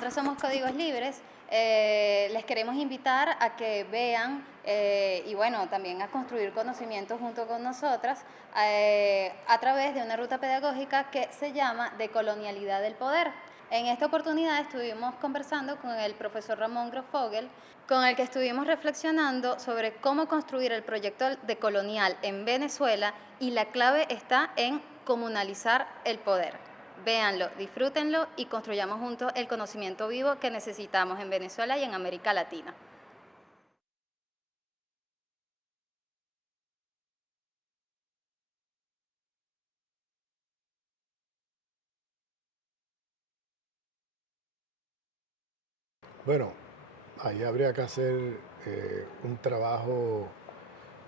nosotros somos Códigos Libres, les queremos invitar a que vean y bueno, también a construir conocimiento junto con nosotras a través de una ruta pedagógica que se llama Decolonialidad del Poder. En esta oportunidad estuvimos conversando con el profesor Ramón Grosfogel, con el que estuvimos reflexionando sobre cómo construir el proyecto decolonial en Venezuela, y la clave está en comunalizar el poder. Véanlo, disfrútenlo y construyamos juntos el conocimiento vivo que necesitamos en Venezuela y en América Latina. Bueno, ahí habría que hacer un trabajo,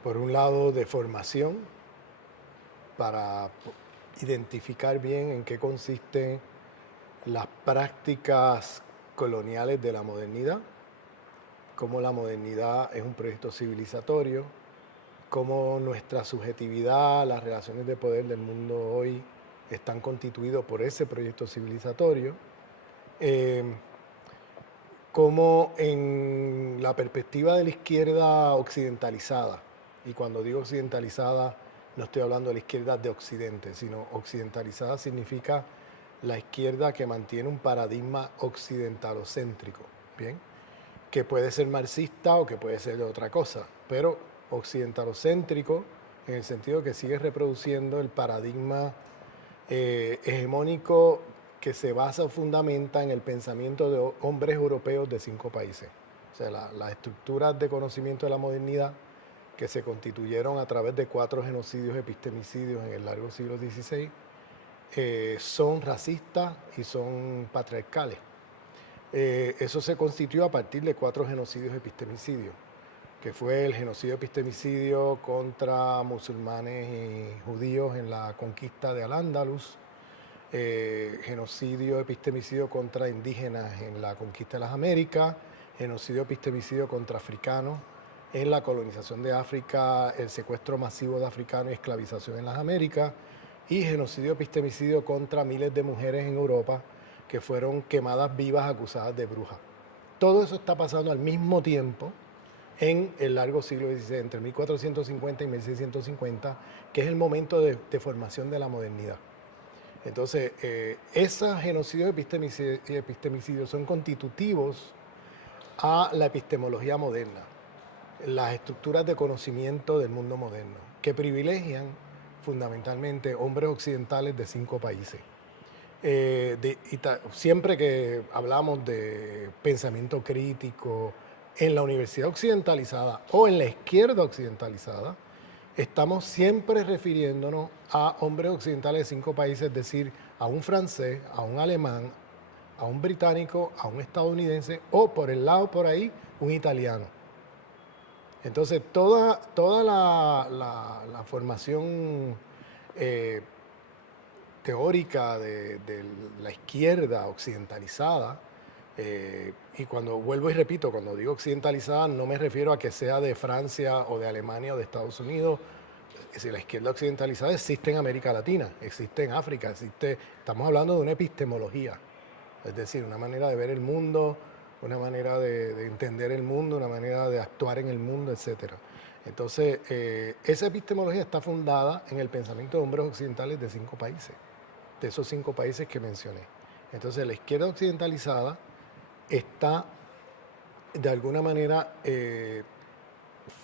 por un lado, de formación para identificar bien en qué consisten las prácticas coloniales de la modernidad, cómo la modernidad es un proyecto civilizatorio, cómo nuestra subjetividad, las relaciones de poder del mundo hoy están constituidos por ese proyecto civilizatorio. Como en la perspectiva de la izquierda occidentalizada, y cuando digo occidentalizada no estoy hablando de la izquierda de Occidente, sino occidentalizada significa la izquierda que mantiene un paradigma occidentalocéntrico, ¿bien? Que puede ser marxista o que puede ser de otra cosa, pero occidentalocéntrico en el sentido que sigue reproduciendo el paradigma hegemónico que se basa o fundamenta en el pensamiento de hombres europeos de 5 países. O sea, las estructuras de conocimiento de la modernidad que se constituyeron a través de 4 genocidios epistemicidios en el largo siglo XVI son racistas y son patriarcales. Eso se constituyó a partir de 4 genocidios epistemicidios, que fue el genocidio epistemicidio contra musulmanes y judíos en la conquista de Al-Ándalus, genocidio epistemicidio contra indígenas en la conquista de las Américas, genocidio epistemicidio contra africanos en la colonización de África, el secuestro masivo de africanos y esclavización en las Américas, y genocidio epistemicidio contra miles de mujeres en Europa que fueron quemadas vivas acusadas de brujas. Todo eso está pasando al mismo tiempo en el largo siglo XVI, entre 1450 y 1650, que es el momento de formación de la modernidad. Entonces, esos genocidios epistemicidios son constitutivos a la epistemología moderna, las estructuras de conocimiento del mundo moderno, que privilegian fundamentalmente hombres occidentales de 5 países. Siempre que hablamos de pensamiento crítico en la universidad occidentalizada o en la izquierda occidentalizada, estamos siempre refiriéndonos a hombres occidentales de 5 países, es decir, a un francés, a un alemán, a un británico, a un estadounidense o por el lado por ahí, un italiano. Entonces, toda la formación teórica de la izquierda occidentalizada, y cuando vuelvo y repito, cuando digo occidentalizada no me refiero a que sea de Francia o de Alemania o de Estados Unidos. Es decir, la izquierda occidentalizada existe en América Latina, existe en África, estamos hablando de una epistemología, es decir, una manera de ver el mundo, una manera de entender el mundo, una manera de actuar en el mundo, etc. Entonces, esa epistemología está fundada en el pensamiento de hombres occidentales de 5 países, de esos 5 países que mencioné. Entonces, la izquierda occidentalizada está de alguna manera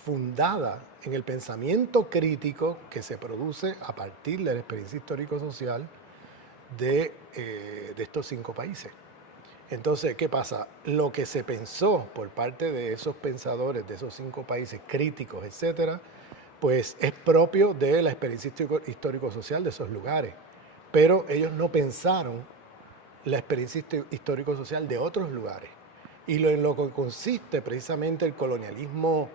fundada en el pensamiento crítico que se produce a partir de la experiencia histórico-social de estos 5 países. Entonces, ¿qué pasa? Lo que se pensó por parte de esos pensadores de esos 5 países críticos, etcétera, pues es propio de la experiencia histórico-social de esos lugares. Pero ellos no pensaron la experiencia histórico-social de otros lugares. Y en lo que consiste precisamente el colonialismo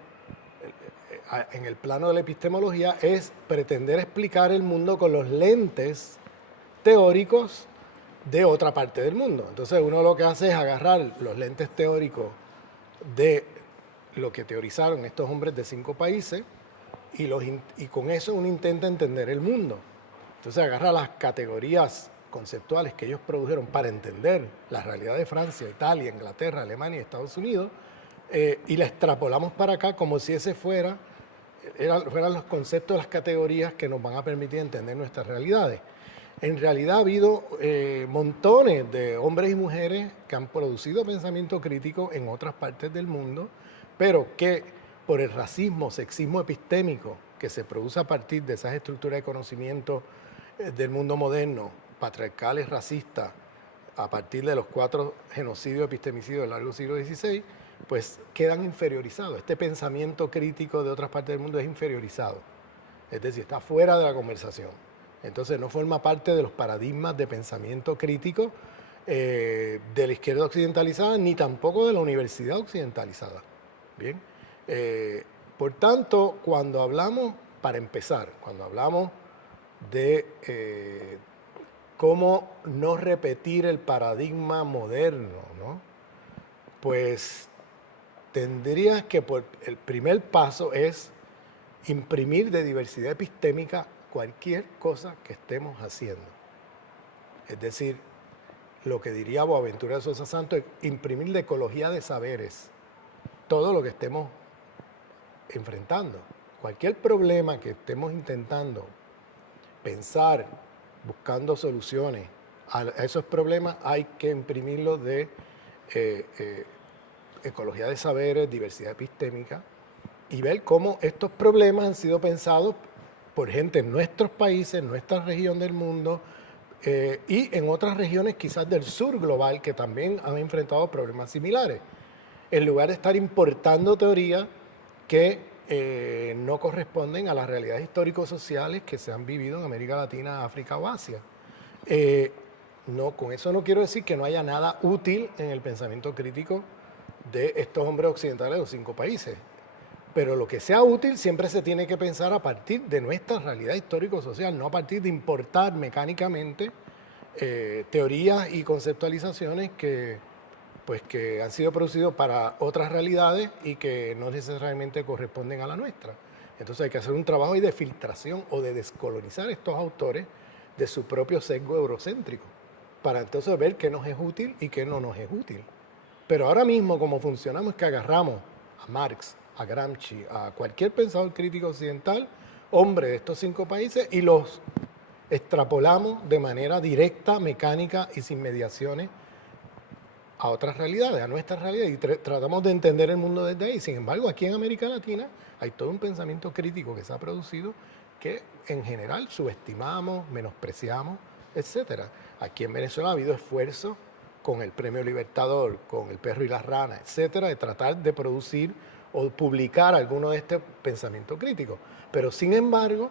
en el plano de la epistemología es pretender explicar el mundo con los lentes teóricos de otra parte del mundo. Entonces uno lo que hace es agarrar los lentes teóricos de lo que teorizaron estos hombres de 5 países y con eso uno intenta entender el mundo. Entonces agarra las categorías conceptuales que ellos produjeron para entender la realidad de Francia, Italia, Inglaterra, Alemania y Estados Unidos, y la extrapolamos para acá como si ese fueran los conceptos, las categorías que nos van a permitir entender nuestras realidades. En realidad ha habido montones de hombres y mujeres que han producido pensamiento crítico en otras partes del mundo, pero que por el racismo, sexismo epistémico que se produce a partir de esas estructuras de conocimiento del mundo moderno, patriarcales, racistas, a partir de los 4 genocidios epistemicidios del largo siglo XVI, pues quedan inferiorizados. Este pensamiento crítico de otras partes del mundo es inferiorizado, es decir, está fuera de la conversación. Entonces no forma parte de los paradigmas de pensamiento crítico de la izquierda occidentalizada, ni tampoco de la universidad occidentalizada. Bien. Por tanto, cuando hablamos, para empezar, cuando hablamos de cómo no repetir el paradigma moderno, ¿no? Pues tendrías que, el primer paso es imprimir de diversidad epistémica cualquier cosa que estemos haciendo. Es decir, lo que diría Boaventura de Sosa Santos, imprimir de ecología de saberes todo lo que estemos enfrentando. Cualquier problema que estemos intentando pensar, buscando soluciones a esos problemas, hay que imprimirlo de ecología de saberes, diversidad epistémica, y ver cómo estos problemas han sido pensados por gente en nuestros países, en nuestra región del mundo, y en otras regiones quizás del sur global que también han enfrentado problemas similares, en lugar de estar importando teorías que no corresponden a las realidades histórico-sociales que se han vivido en América Latina, África o Asia. No, con eso no quiero decir que no haya nada útil en el pensamiento crítico de estos hombres occidentales de los 5 países, pero lo que sea útil siempre se tiene que pensar a partir de nuestra realidad histórico-social, no a partir de importar mecánicamente teorías y conceptualizaciones que han sido producidos para otras realidades y que no necesariamente corresponden a la nuestra. Entonces hay que hacer un trabajo de filtración o de descolonizar estos autores de su propio sesgo eurocéntrico, para entonces ver qué nos es útil y qué no nos es útil. Pero ahora mismo, como funcionamos, es que agarramos a Marx, a Gramsci, a cualquier pensador crítico occidental, hombre de estos 5 países, y los extrapolamos de manera directa, mecánica y sin mediaciones a otras realidades, a nuestra realidad, y tratamos de entender el mundo desde ahí. Sin embargo, aquí en América Latina hay todo un pensamiento crítico que se ha producido que en general subestimamos, menospreciamos, etc. Aquí en Venezuela ha habido esfuerzos con el Premio Libertador, con El Perro y la Rana, etcétera, de tratar de producir o publicar alguno de este pensamiento crítico. Pero sin embargo,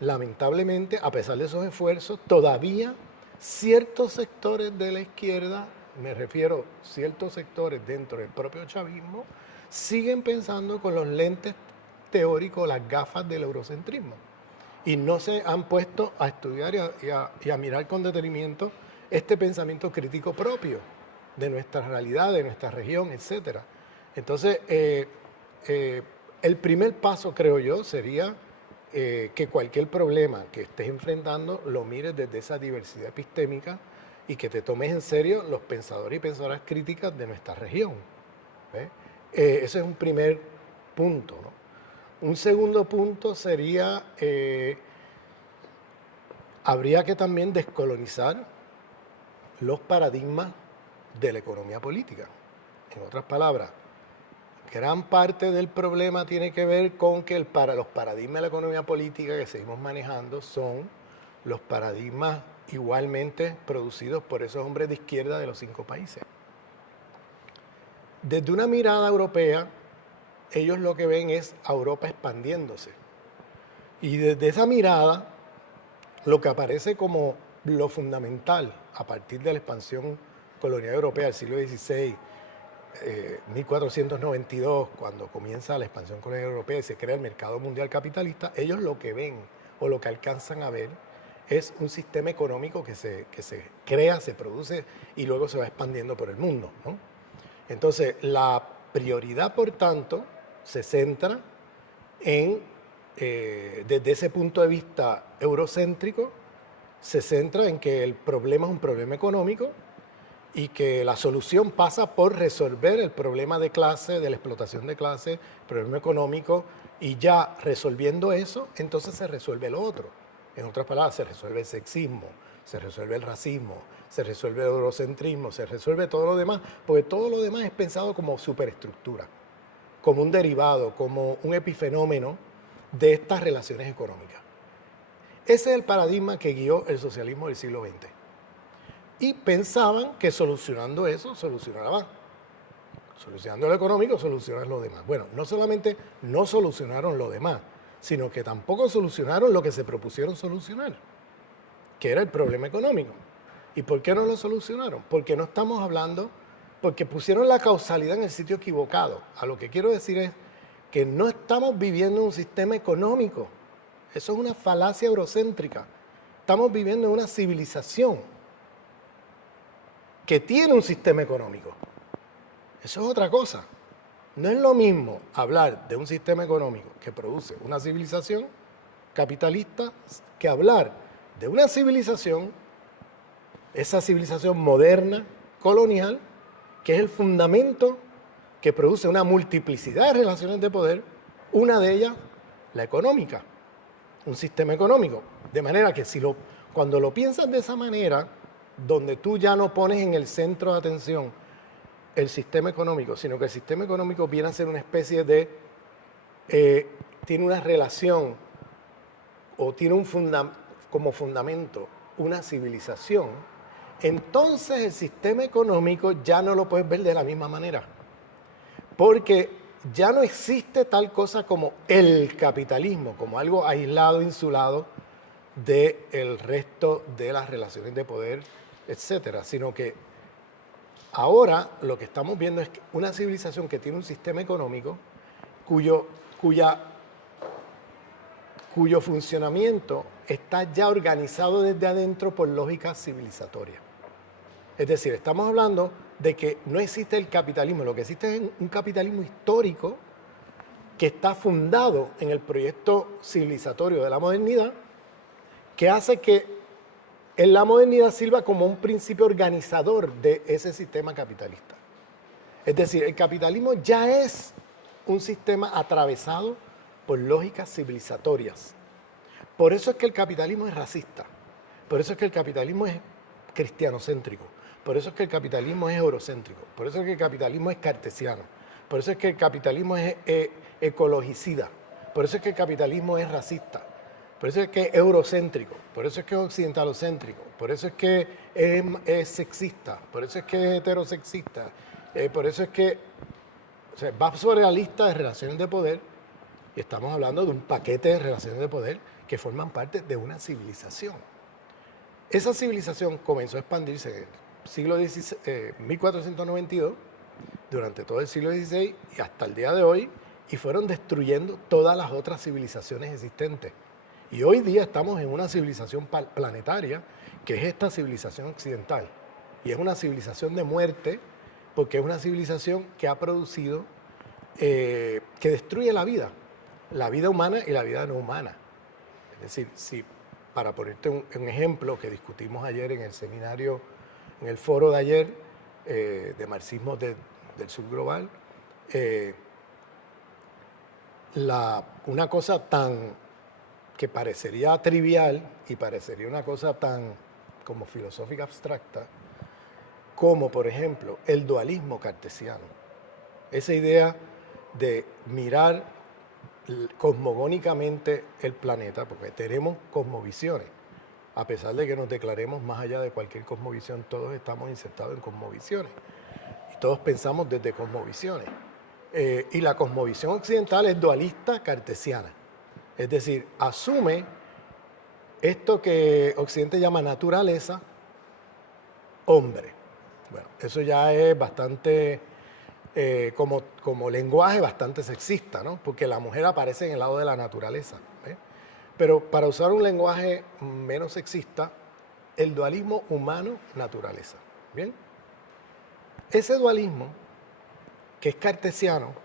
lamentablemente, a pesar de esos esfuerzos, todavía ciertos sectores de la izquierda, me refiero a ciertos sectores dentro del propio chavismo, siguen pensando con los lentes teóricos, las gafas del eurocentrismo. Y no se han puesto a estudiar y a mirar con detenimiento este pensamiento crítico propio de nuestra realidad, de nuestra región, etc. Entonces, el primer paso, creo yo, sería que cualquier problema que estés enfrentando lo mires desde esa diversidad epistémica y que te tomes en serio los pensadores y pensadoras críticas de nuestra región. Ese es un primer punto, ¿no? Un segundo punto sería, habría que también descolonizar los paradigmas de la economía política. En otras palabras, gran parte del problema tiene que ver con que los paradigmas de la economía política que seguimos manejando son los paradigmas igualmente producidos por esos hombres de izquierda de los 5 países. Desde una mirada europea, ellos lo que ven es a Europa expandiéndose. Y desde esa mirada, lo que aparece como lo fundamental a partir de la expansión colonial europea del siglo XVI, 1492, cuando comienza la expansión colonial europea y se crea el mercado mundial capitalista, ellos lo que ven o lo que alcanzan a ver es un sistema económico que se crea, se produce y luego se va expandiendo por el mundo, ¿no? Entonces, la prioridad, por tanto, se centra en, desde ese punto de vista eurocéntrico, se centra en que el problema es un problema económico y que la solución pasa por resolver el problema de clase, de la explotación de clase, el problema económico, y ya resolviendo eso, entonces se resuelve lo otro. En otras palabras, se resuelve el sexismo, se resuelve el racismo, se resuelve el eurocentrismo, se resuelve todo lo demás, porque todo lo demás es pensado como superestructura, como un derivado, como un epifenómeno de estas relaciones económicas. Ese es el paradigma que guió el socialismo del siglo XX. Y pensaban que solucionando eso, solucionaban. Solucionando lo económico, solucionan lo demás. Bueno, no solamente no solucionaron lo demás, sino que tampoco solucionaron lo que se propusieron solucionar, que era el problema económico. ¿Y por qué no lo solucionaron? Porque no estamos hablando, porque pusieron la causalidad en el sitio equivocado. A lo que quiero decir es que no estamos viviendo en un sistema económico. Eso es una falacia eurocéntrica. Estamos viviendo en una civilización que tiene un sistema económico. Eso es otra cosa. No es lo mismo hablar de un sistema económico que produce una civilización capitalista que hablar de una civilización, esa civilización moderna, colonial, que es el fundamento que produce una multiplicidad de relaciones de poder, una de ellas la económica, un sistema económico. De manera que cuando lo piensas de esa manera, donde tú ya no pones en el centro de atención el sistema económico, sino que el sistema económico viene a ser una especie de, tiene una relación o tiene como fundamento una civilización, entonces el sistema económico ya no lo puedes ver de la misma manera, porque ya no existe tal cosa como el capitalismo, como algo aislado, insulado del resto de las relaciones de poder, etcétera, sino que ahora lo que estamos viendo es una civilización que tiene un sistema económico cuyo funcionamiento está ya organizado desde adentro por lógica civilizatoria. Es decir, estamos hablando de que no existe el capitalismo, lo que existe es un capitalismo histórico que está fundado en el proyecto civilizatorio de la modernidad, que hace que en la modernidad sirva como un principio organizador de ese sistema capitalista. Es decir, el capitalismo ya es un sistema atravesado por lógicas civilizatorias. Por eso es que el capitalismo es racista, por eso es que el capitalismo es cristianocéntrico, por eso es que el capitalismo es eurocéntrico, por eso es que el capitalismo es cartesiano, por eso es que el capitalismo es ecologicida, por eso es que el capitalismo es racista, por eso es que es eurocéntrico, por eso es que es occidentalocéntrico, por eso es que es sexista, por eso es que es heterosexista, por eso es que va sobre la lista de relaciones de poder y estamos hablando de un paquete de relaciones de poder que forman parte de una civilización. Esa civilización comenzó a expandirse en el siglo XVI, 1492, durante todo el siglo XVI y hasta el día de hoy, y fueron destruyendo todas las otras civilizaciones existentes. Y hoy día estamos en una civilización planetaria, que es esta civilización occidental. Y es una civilización de muerte, porque es una civilización que ha producido, que destruye la vida humana y la vida no humana. Es decir, si, para ponerte un ejemplo que discutimos ayer en el seminario, en el foro de ayer, de marxismo del sur global, una cosa que parecería trivial y parecería una cosa tan como filosófica abstracta, como por ejemplo el dualismo cartesiano. Esa idea de mirar cosmogónicamente el planeta, porque tenemos cosmovisiones. A pesar de que nos declaremos más allá de cualquier cosmovisión, todos estamos insertados en cosmovisiones. Y todos pensamos desde cosmovisiones. Y la cosmovisión occidental es dualista cartesiana. Es decir, asume esto que Occidente llama naturaleza, hombre. Bueno, eso ya es bastante, como lenguaje, bastante sexista, ¿no? Porque la mujer aparece en el lado de la naturaleza. Pero para usar un lenguaje menos sexista, el dualismo humano-naturaleza. ¿Bien? Ese dualismo, que es cartesiano,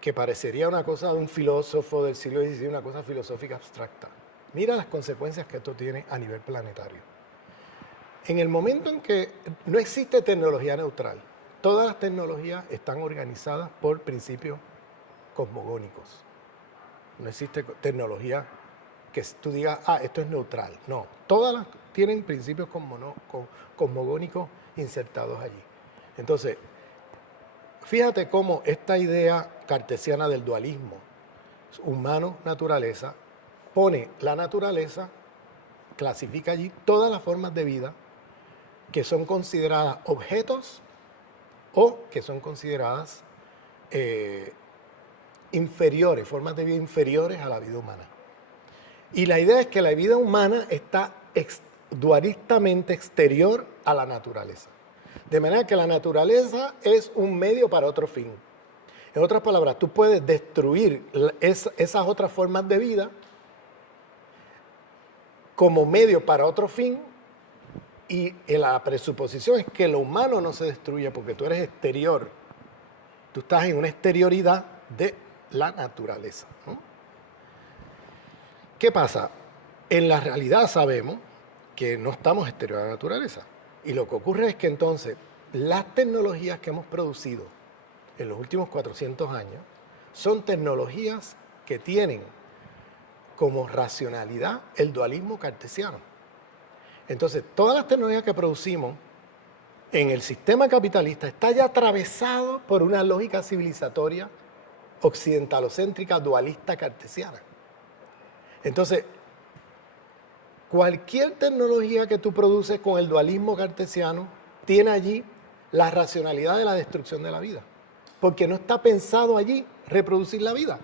que parecería una cosa de un filósofo del siglo XVI, una cosa filosófica abstracta, Mira las consecuencias que esto tiene a nivel planetario. En el momento en que no existe tecnología neutral, todas las tecnologías están organizadas por principios cosmogónicos. No existe tecnología que tú digas, esto es neutral. No, todas las tienen principios cosmogónicos insertados allí. Entonces, fíjate cómo esta idea cartesiana del dualismo humano-naturaleza pone la naturaleza, clasifica allí todas las formas de vida que son consideradas objetos o que son consideradas inferiores, formas de vida inferiores a la vida humana. Y la idea es que la vida humana está dualistamente exterior a la naturaleza. De manera que la naturaleza es un medio para otro fin. En otras palabras, tú puedes destruir esas otras formas de vida como medio para otro fin, y la presuposición es que lo humano no se destruye porque tú eres exterior. Tú estás en una exterioridad de la naturaleza, ¿no? ¿Qué pasa? En la realidad sabemos que no estamos exterior a la naturaleza. Y lo que ocurre es que entonces las tecnologías que hemos producido en los últimos 400 años son tecnologías que tienen como racionalidad el dualismo cartesiano. Entonces, todas las tecnologías que producimos en el sistema capitalista está ya atravesado por una lógica civilizatoria occidentalocéntrica, dualista, cartesiana. Entonces, cualquier tecnología que tú produces con el dualismo cartesiano tiene allí la racionalidad de la destrucción de la vida, porque no está pensado allí reproducir la vida.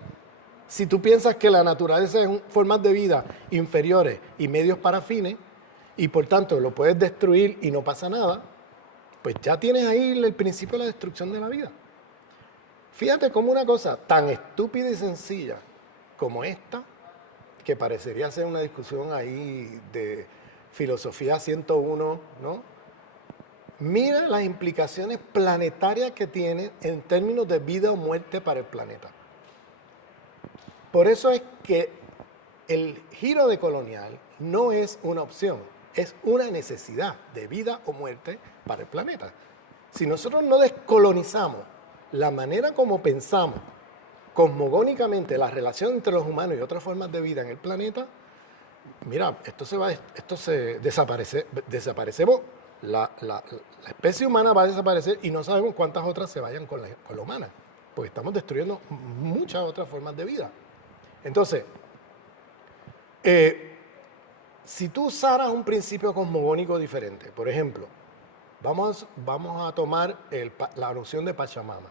Si tú piensas que la naturaleza es formas de vida inferiores y medios para fines, y por tanto lo puedes destruir y no pasa nada, pues ya tienes ahí el principio de la destrucción de la vida. Fíjate cómo una cosa tan estúpida y sencilla como esta, que parecería ser una discusión ahí de filosofía 101, ¿no? Mira las implicaciones planetarias que tiene en términos de vida o muerte para el planeta. Por eso es que el giro decolonial no es una opción, es una necesidad de vida o muerte para el planeta. Si nosotros no descolonizamos la manera como pensamos cosmogónicamente la relación entre los humanos y otras formas de vida en el planeta, mira, desaparecemos, la especie humana va a desaparecer y no sabemos cuántas otras se vayan con la humana, porque estamos destruyendo muchas otras formas de vida. Entonces, si tú usaras un principio cosmogónico diferente, por ejemplo, vamos a tomar la noción de Pachamama,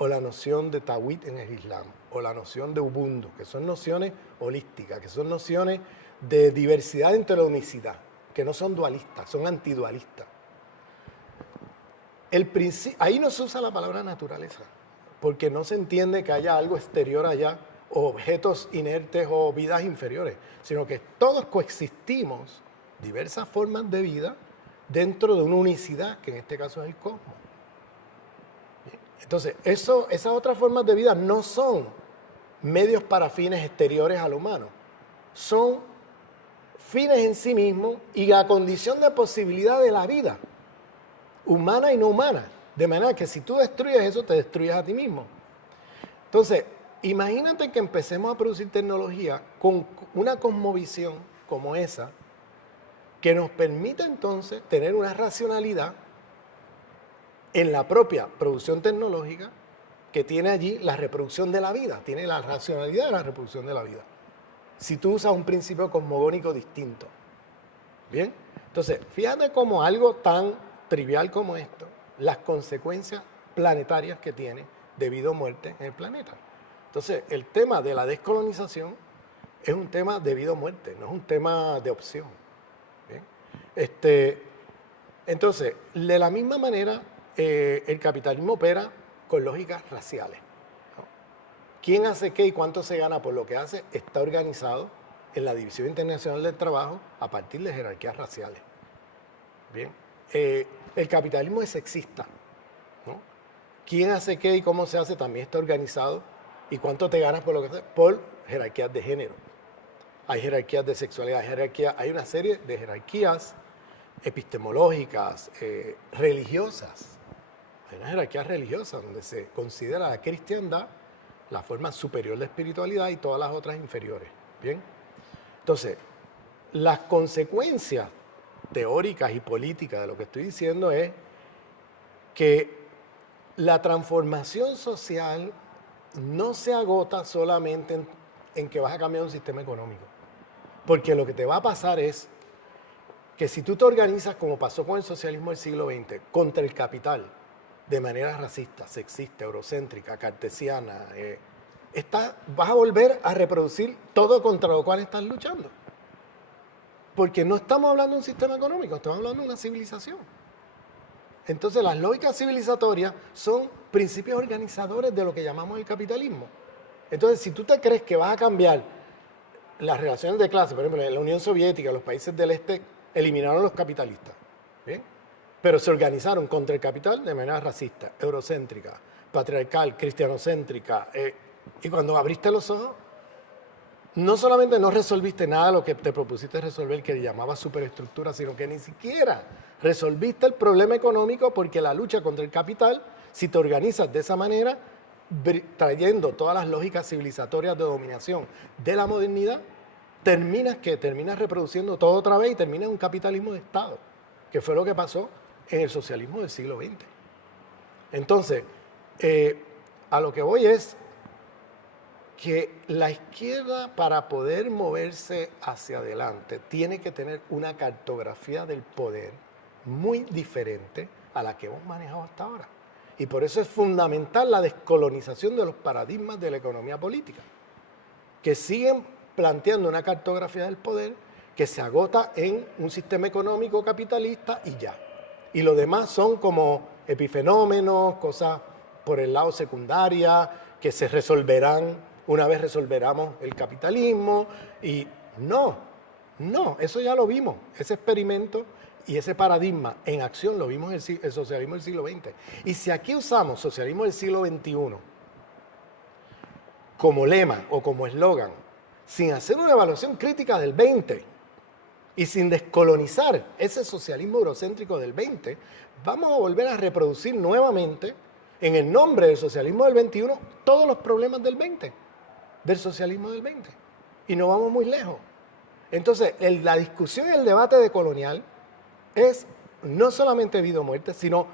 o la noción de Tawhid en el Islam, o la noción de Ubuntu, que son nociones holísticas, que son nociones de diversidad entre la unicidad, que no son dualistas, son antidualistas. Ahí no se usa la palabra naturaleza, porque no se entiende que haya algo exterior allá, o objetos inertes o vidas inferiores, sino que todos coexistimos diversas formas de vida dentro de una unicidad, que en este caso es el cosmos. Entonces, esas otras formas de vida no son medios para fines exteriores al humano, son fines en sí mismos y la condición de posibilidad de la vida, humana y no humana. De manera que si tú destruyes eso, te destruyes a ti mismo. Entonces, imagínate que empecemos a producir tecnología con una cosmovisión como esa, que nos permita entonces tener una racionalidad en la propia producción tecnológica que tiene allí la reproducción de la vida, tiene la racionalidad de la reproducción de la vida. Si tú usas un principio cosmogónico distinto. ¿Bien? Entonces, fíjate cómo algo tan trivial como esto, las consecuencias planetarias que tiene de vida o muerte en el planeta. Entonces, el tema de la descolonización es un tema de vida o muerte, no es un tema de opción. ¿Bien? Entonces, de la misma manera, el capitalismo opera con lógicas raciales, ¿no? ¿Quién hace qué y cuánto se gana por lo que hace? Está organizado en la División Internacional del Trabajo a partir de jerarquías raciales. Bien, el capitalismo es sexista, ¿no? ¿Quién hace qué y cómo se hace? También está organizado. ¿Y cuánto te ganas por lo que haces? Por jerarquías de género. hay jerarquías de sexualidad, hay una serie de jerarquías epistemológicas, religiosas. Hay una jerarquía religiosa donde se considera la cristiandad la forma superior de espiritualidad y todas las otras inferiores. ¿Bien? Entonces, las consecuencias teóricas y políticas de lo que estoy diciendo es que la transformación social no se agota solamente en que vas a cambiar un sistema económico. Porque lo que te va a pasar es que si tú te organizas, como pasó con el socialismo del siglo XX, contra el capital, de manera racista, sexista, eurocéntrica, cartesiana, vas a volver a reproducir todo contra lo cual estás luchando. Porque no estamos hablando de un sistema económico, estamos hablando de una civilización. Entonces las lógicas civilizatorias son principios organizadores de lo que llamamos el capitalismo. Entonces, si tú te crees que vas a cambiar las relaciones de clase, por ejemplo, en la Unión Soviética, los países del este eliminaron a los capitalistas, ¿bien? Pero se organizaron contra el capital de manera racista, eurocéntrica, patriarcal, cristianocéntrica. Y cuando abriste los ojos, no solamente no resolviste nada de lo que te propusiste resolver, que llamaba superestructura, sino que ni siquiera resolviste el problema económico, porque la lucha contra el capital, si te organizas de esa manera, trayendo todas las lógicas civilizatorias de dominación de la modernidad, terminas reproduciendo todo otra vez y terminas en un capitalismo de Estado, que fue lo que pasó en el socialismo del siglo XX. Entonces, a lo que voy es que la izquierda, para poder moverse hacia adelante, tiene que tener una cartografía del poder muy diferente a la que hemos manejado hasta ahora. Y por eso es fundamental la descolonización de los paradigmas de la economía política, que siguen planteando una cartografía del poder que se agota en un sistema económico capitalista y ya. Y lo demás son como epifenómenos, cosas por el lado secundaria, que se resolverán una vez resolveramos el capitalismo. Y no, eso ya lo vimos, ese experimento y ese paradigma en acción lo vimos en el socialismo del siglo XX. Y si aquí usamos socialismo del siglo XXI como lema o como eslogan, sin hacer una evaluación crítica del 20 y sin descolonizar ese socialismo eurocéntrico del 20, vamos a volver a reproducir nuevamente, en el nombre del socialismo del 21, todos los problemas del 20, del socialismo del 20. Y no vamos muy lejos. Entonces, la discusión y el debate decolonial es no solamente vida o muerte, sino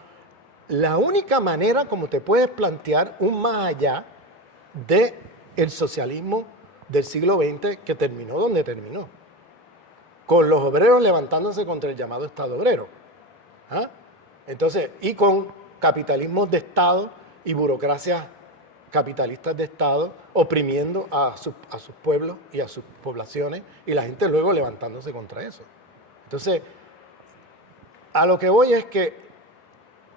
la única manera como te puedes plantear un más allá del socialismo del siglo XX que terminó donde terminó, con los obreros levantándose contra el llamado Estado obrero. ¿Ah? Entonces, y con capitalismos de Estado y burocracias capitalistas de Estado oprimiendo a sus pueblos y a sus poblaciones, y la gente luego levantándose contra eso. Entonces, a lo que voy es que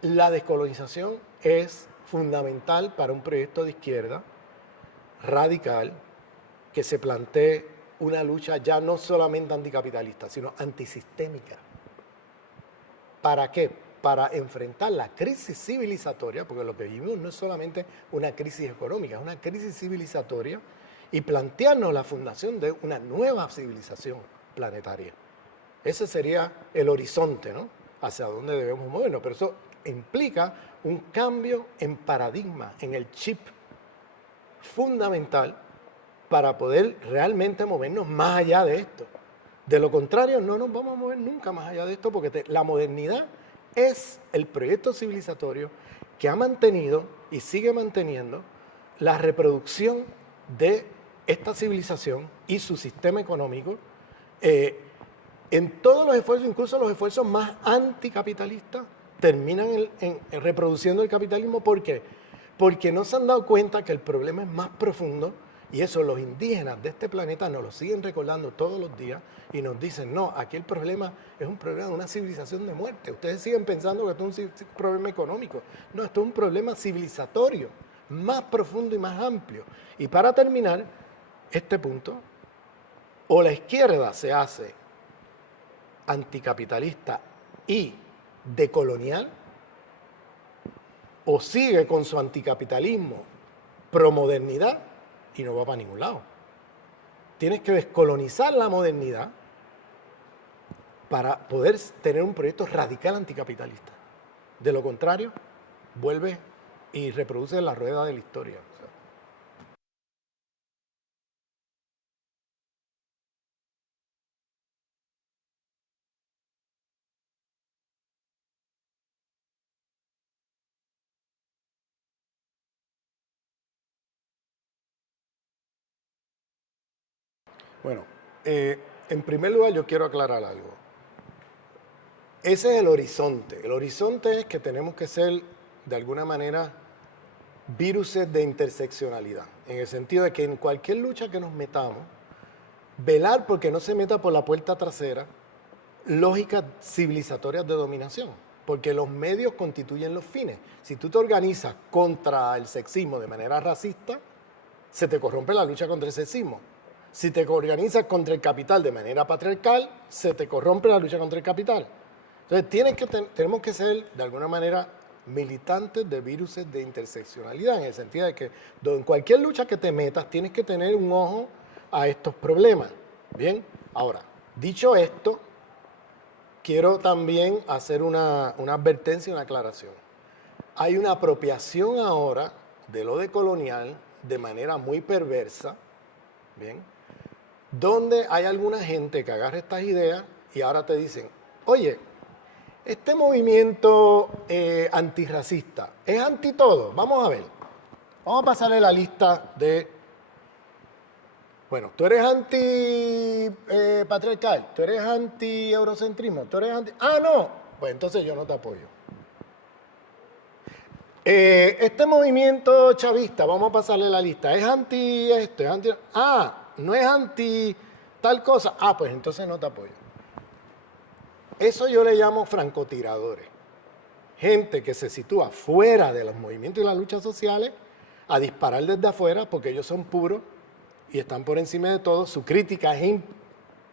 la descolonización es fundamental para un proyecto de izquierda radical que se plantee una lucha ya no solamente anticapitalista, sino antisistémica. ¿Para qué? Para enfrentar la crisis civilizatoria, porque lo que vivimos no es solamente una crisis económica, es una crisis civilizatoria, y plantearnos la fundación de una nueva civilización planetaria. Ese sería el horizonte, ¿no?, hacia dónde debemos movernos, pero eso implica un cambio en paradigma, en el chip fundamental para poder realmente movernos más allá de esto. De lo contrario, no nos vamos a mover nunca más allá de esto, porque la modernidad es el proyecto civilizatorio que ha mantenido y sigue manteniendo la reproducción de esta civilización y su sistema económico en todos los esfuerzos, incluso los esfuerzos más anticapitalistas, terminan reproduciendo el capitalismo. ¿Por qué? Porque no se han dado cuenta que el problema es más profundo, y eso los indígenas de este planeta nos lo siguen recordando todos los días y nos dicen, no, aquí el problema es un problema de una civilización de muerte. Ustedes siguen pensando que esto es un problema económico. No, esto es un problema civilizatorio, más profundo y más amplio. Y para terminar este punto, o la izquierda se hace anticapitalista y decolonial, o sigue con su anticapitalismo promodernidad y no va para ningún lado. tienes que descolonizar la modernidad para poder tener un proyecto radical anticapitalista. De lo contrario, vuelve y reproduce la rueda de la historia. Bueno, en primer lugar yo quiero aclarar algo. Ese es el horizonte. El horizonte es que tenemos que ser, de alguna manera, viruses de interseccionalidad, en el sentido de que en cualquier lucha que nos metamos, velar porque no se meta por la puerta trasera lógicas civilizatorias de dominación, porque los medios constituyen los fines. Si tú te organizas contra el sexismo de manera racista, se te corrompe la lucha contra el sexismo. Si te organizas contra el capital de manera patriarcal, se te corrompe la lucha contra el capital. Entonces tenemos que ser, de alguna manera, militantes de viruses de interseccionalidad, en el sentido de que en cualquier lucha que te metas tienes que tener un ojo a estos problemas. Bien, ahora, dicho esto, quiero también hacer una advertencia y una aclaración. Hay una apropiación ahora de lo decolonial de manera muy perversa, bien, donde hay alguna gente que agarra estas ideas y ahora te dicen, oye, este movimiento antirracista es anti todo. Vamos a ver. Vamos a pasarle la lista de... Bueno, tú eres anti patriarcal, tú eres anti eurocentrismo, tú eres anti... Ah, no. Pues entonces yo no te apoyo. Este movimiento chavista, vamos a pasarle la lista, es anti esto, es anti... Ah, no es anti tal cosa. Ah, pues entonces no te apoyo. Eso yo le llamo francotiradores. Gente que se sitúa fuera de los movimientos y las luchas sociales a disparar desde afuera porque ellos son puros y están por encima de todo. Su crítica es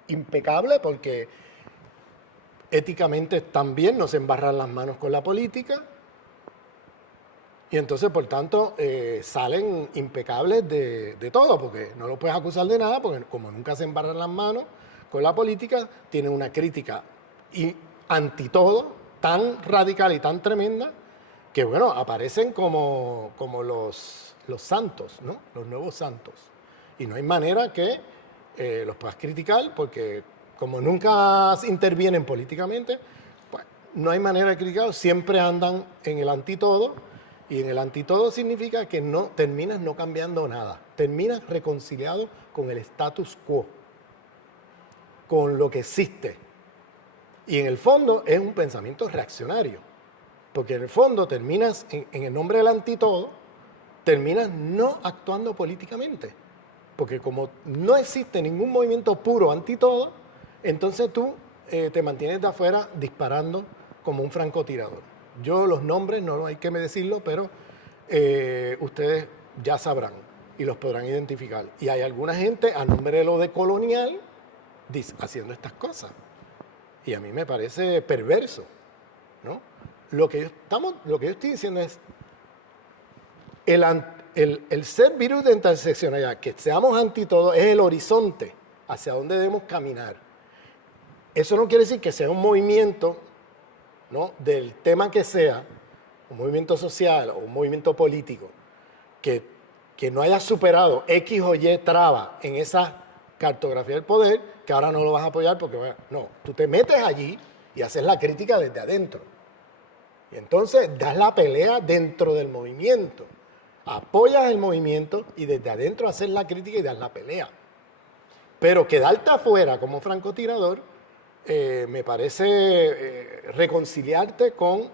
impecable porque éticamente están bien, no se embarran las manos con la política. Y entonces, por tanto, salen impecables de todo, porque no lo puedes acusar de nada, porque como nunca se embarran las manos con la política, tienen una crítica y anti todo, tan radical y tan tremenda, que bueno, aparecen como los santos, ¿no? Los nuevos santos. Y no hay manera que los puedas criticar, porque como nunca intervienen políticamente, pues no hay manera de criticarlos, siempre andan en el anti todo, y en el anti todo significa que no terminas no cambiando nada, terminas reconciliado con el status quo, con lo que existe. Y en el fondo es un pensamiento reaccionario, porque en el fondo terminas, en el nombre del antitodo, terminas no actuando políticamente, porque como no existe ningún movimiento puro antitodo, entonces tú te mantienes de afuera disparando como un francotirador. Yo los nombres no hay que me decirlo, pero ustedes ya sabrán y los podrán identificar. Y hay alguna gente a nombre de lo de colonial haciendo estas cosas. Y a mí me parece perverso, ¿no? Lo que yo estoy diciendo es el ser virus de interseccionalidad, que seamos anti todo, es el horizonte hacia donde debemos caminar. Eso no quiere decir que sea un movimiento, ¿no?, del tema que sea, un movimiento social o un movimiento político, que no haya superado X o Y traba en esa cartografía del poder, que ahora no lo vas a apoyar porque, bueno, no, tú te metes allí y haces la crítica desde adentro. Y entonces das la pelea dentro del movimiento, apoyas el movimiento y desde adentro haces la crítica y das la pelea. Pero quedarte afuera como francotirador me parece reconciliarte con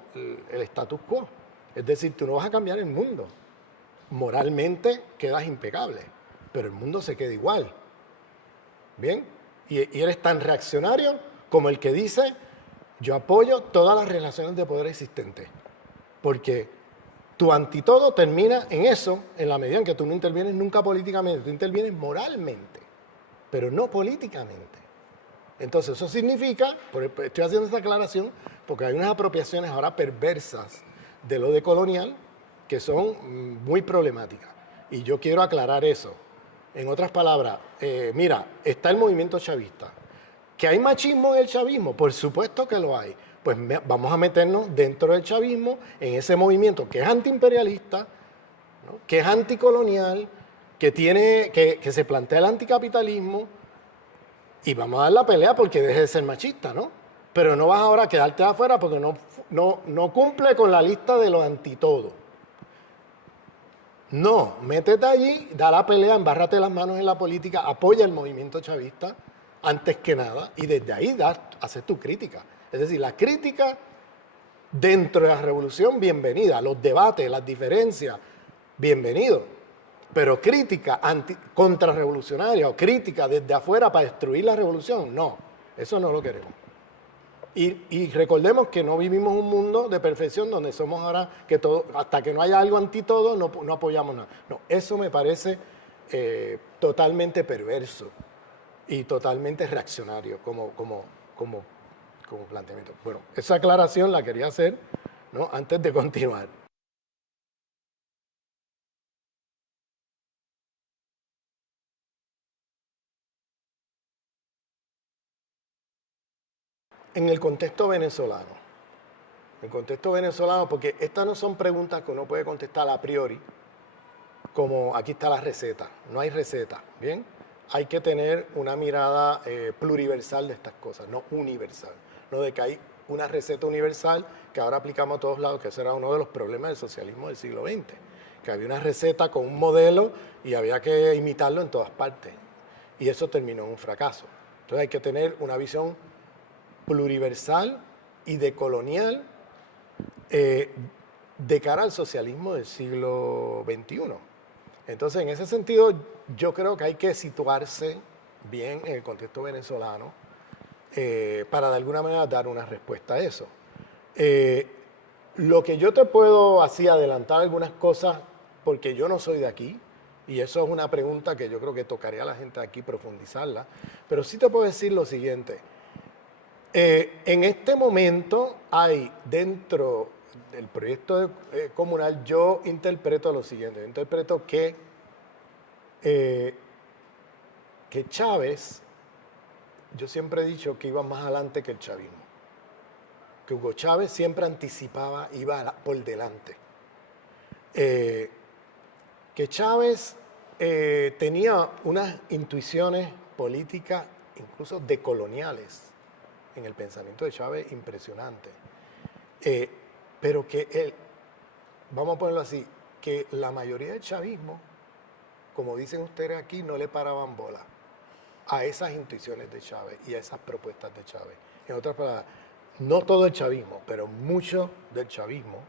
el status quo. Es decir, tú no vas a cambiar el mundo. Moralmente quedas impecable, pero el mundo se queda igual. ¿Bien? Y eres tan reaccionario como el que dice, yo apoyo todas las relaciones de poder existentes. Porque tu antitodo termina en eso, en la medida en que tú no intervienes nunca políticamente, tú intervienes moralmente, pero no políticamente. Entonces eso significa, estoy haciendo esta aclaración, porque hay unas apropiaciones ahora perversas de lo de colonial que son muy problemáticas. Y yo quiero aclarar eso. En otras palabras, mira, está el movimiento chavista. ¿Que hay machismo en el chavismo? Por supuesto que lo hay. Pues vamos a meternos dentro del chavismo, en ese movimiento que es antiimperialista, ¿no? Que es anticolonial, que se plantea el anticapitalismo, y vamos a dar la pelea porque deje de ser machista, ¿no? Pero no vas ahora a quedarte afuera porque no cumple con la lista de los antitodos. No, métete allí, da la pelea, embárrate las manos en la política, apoya el movimiento chavista antes que nada y desde ahí hacer tu crítica. Es decir, la crítica dentro de la revolución, bienvenida. Los debates, las diferencias, bienvenido. Pero crítica contrarrevolucionaria o crítica desde afuera para destruir la revolución, no, eso no lo queremos. Y recordemos que no vivimos un mundo de perfección donde somos ahora que todo, hasta que no haya algo anti todo, no apoyamos nada. No, eso me parece totalmente perverso y totalmente reaccionario como planteamiento. Bueno, esa aclaración la quería hacer, ¿no? Antes de continuar. En el contexto venezolano. En el contexto venezolano, porque estas no son preguntas que uno puede contestar a priori, como aquí está la receta. No hay receta, ¿bien? Hay que tener una mirada pluriversal de estas cosas, no universal. No de que hay una receta universal que ahora aplicamos a todos lados, que ese era uno de los problemas del socialismo del siglo XX, que había una receta con un modelo y había que imitarlo en todas partes. Y eso terminó en un fracaso. Entonces hay que tener una visión pluriversal y decolonial de cara al socialismo del siglo XXI. Entonces, en ese sentido, yo creo que hay que situarse bien en el contexto venezolano para de alguna manera dar una respuesta a eso. Lo que yo te puedo así adelantar algunas cosas, porque yo no soy de aquí, y eso es una pregunta que yo creo que tocaría a la gente aquí profundizarla, pero sí te puedo decir lo siguiente. En este momento hay dentro del proyecto comunal, yo interpreto lo siguiente, interpreto que Chávez, yo siempre he dicho que iba más adelante que el chavismo, que Hugo Chávez siempre anticipaba, iba por delante, que Chávez tenía unas intuiciones políticas incluso decoloniales en el pensamiento de Chávez impresionante. Pero que él, vamos a ponerlo así, que la mayoría del chavismo, como dicen ustedes aquí, no le paraban bola a esas intuiciones de Chávez y a esas propuestas de Chávez. En otras palabras, no todo el chavismo, pero mucho del chavismo,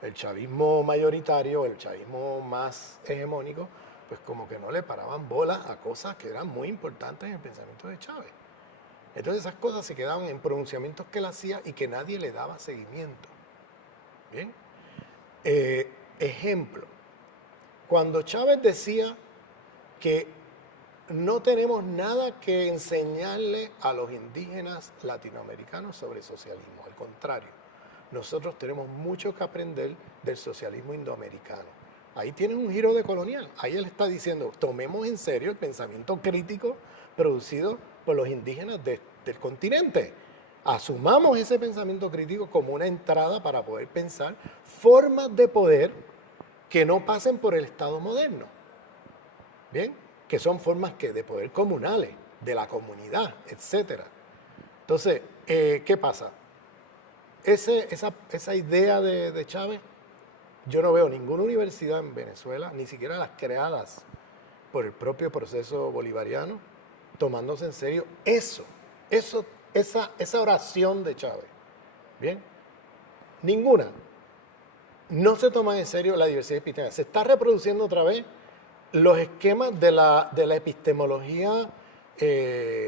el chavismo mayoritario, el chavismo más hegemónico, pues como que no le paraban bola a cosas que eran muy importantes en el pensamiento de Chávez. Entonces esas cosas se quedaban en pronunciamientos que él hacía y que nadie le daba seguimiento. ¿Bien? Ejemplo, cuando Chávez decía que no tenemos nada que enseñarle a los indígenas latinoamericanos sobre socialismo, al contrario, nosotros tenemos mucho que aprender del socialismo indoamericano. Ahí tienen un giro de colonial, ahí él está diciendo, tomemos en serio el pensamiento crítico producido por los indígenas del continente. Asumamos ese pensamiento crítico como una entrada para poder pensar formas de poder que no pasen por el Estado moderno. ¿Bien? Que son formas de poder comunales, de la comunidad, etc. Entonces, ¿qué pasa? Esa idea de Chávez, yo no veo ninguna universidad en Venezuela, ni siquiera las creadas por el propio proceso bolivariano, tomándose en serio esa oración de Chávez. ¿Bien? Ninguna. No se toma en serio la diversidad epistemológica. Se está reproduciendo otra vez los esquemas de la epistemología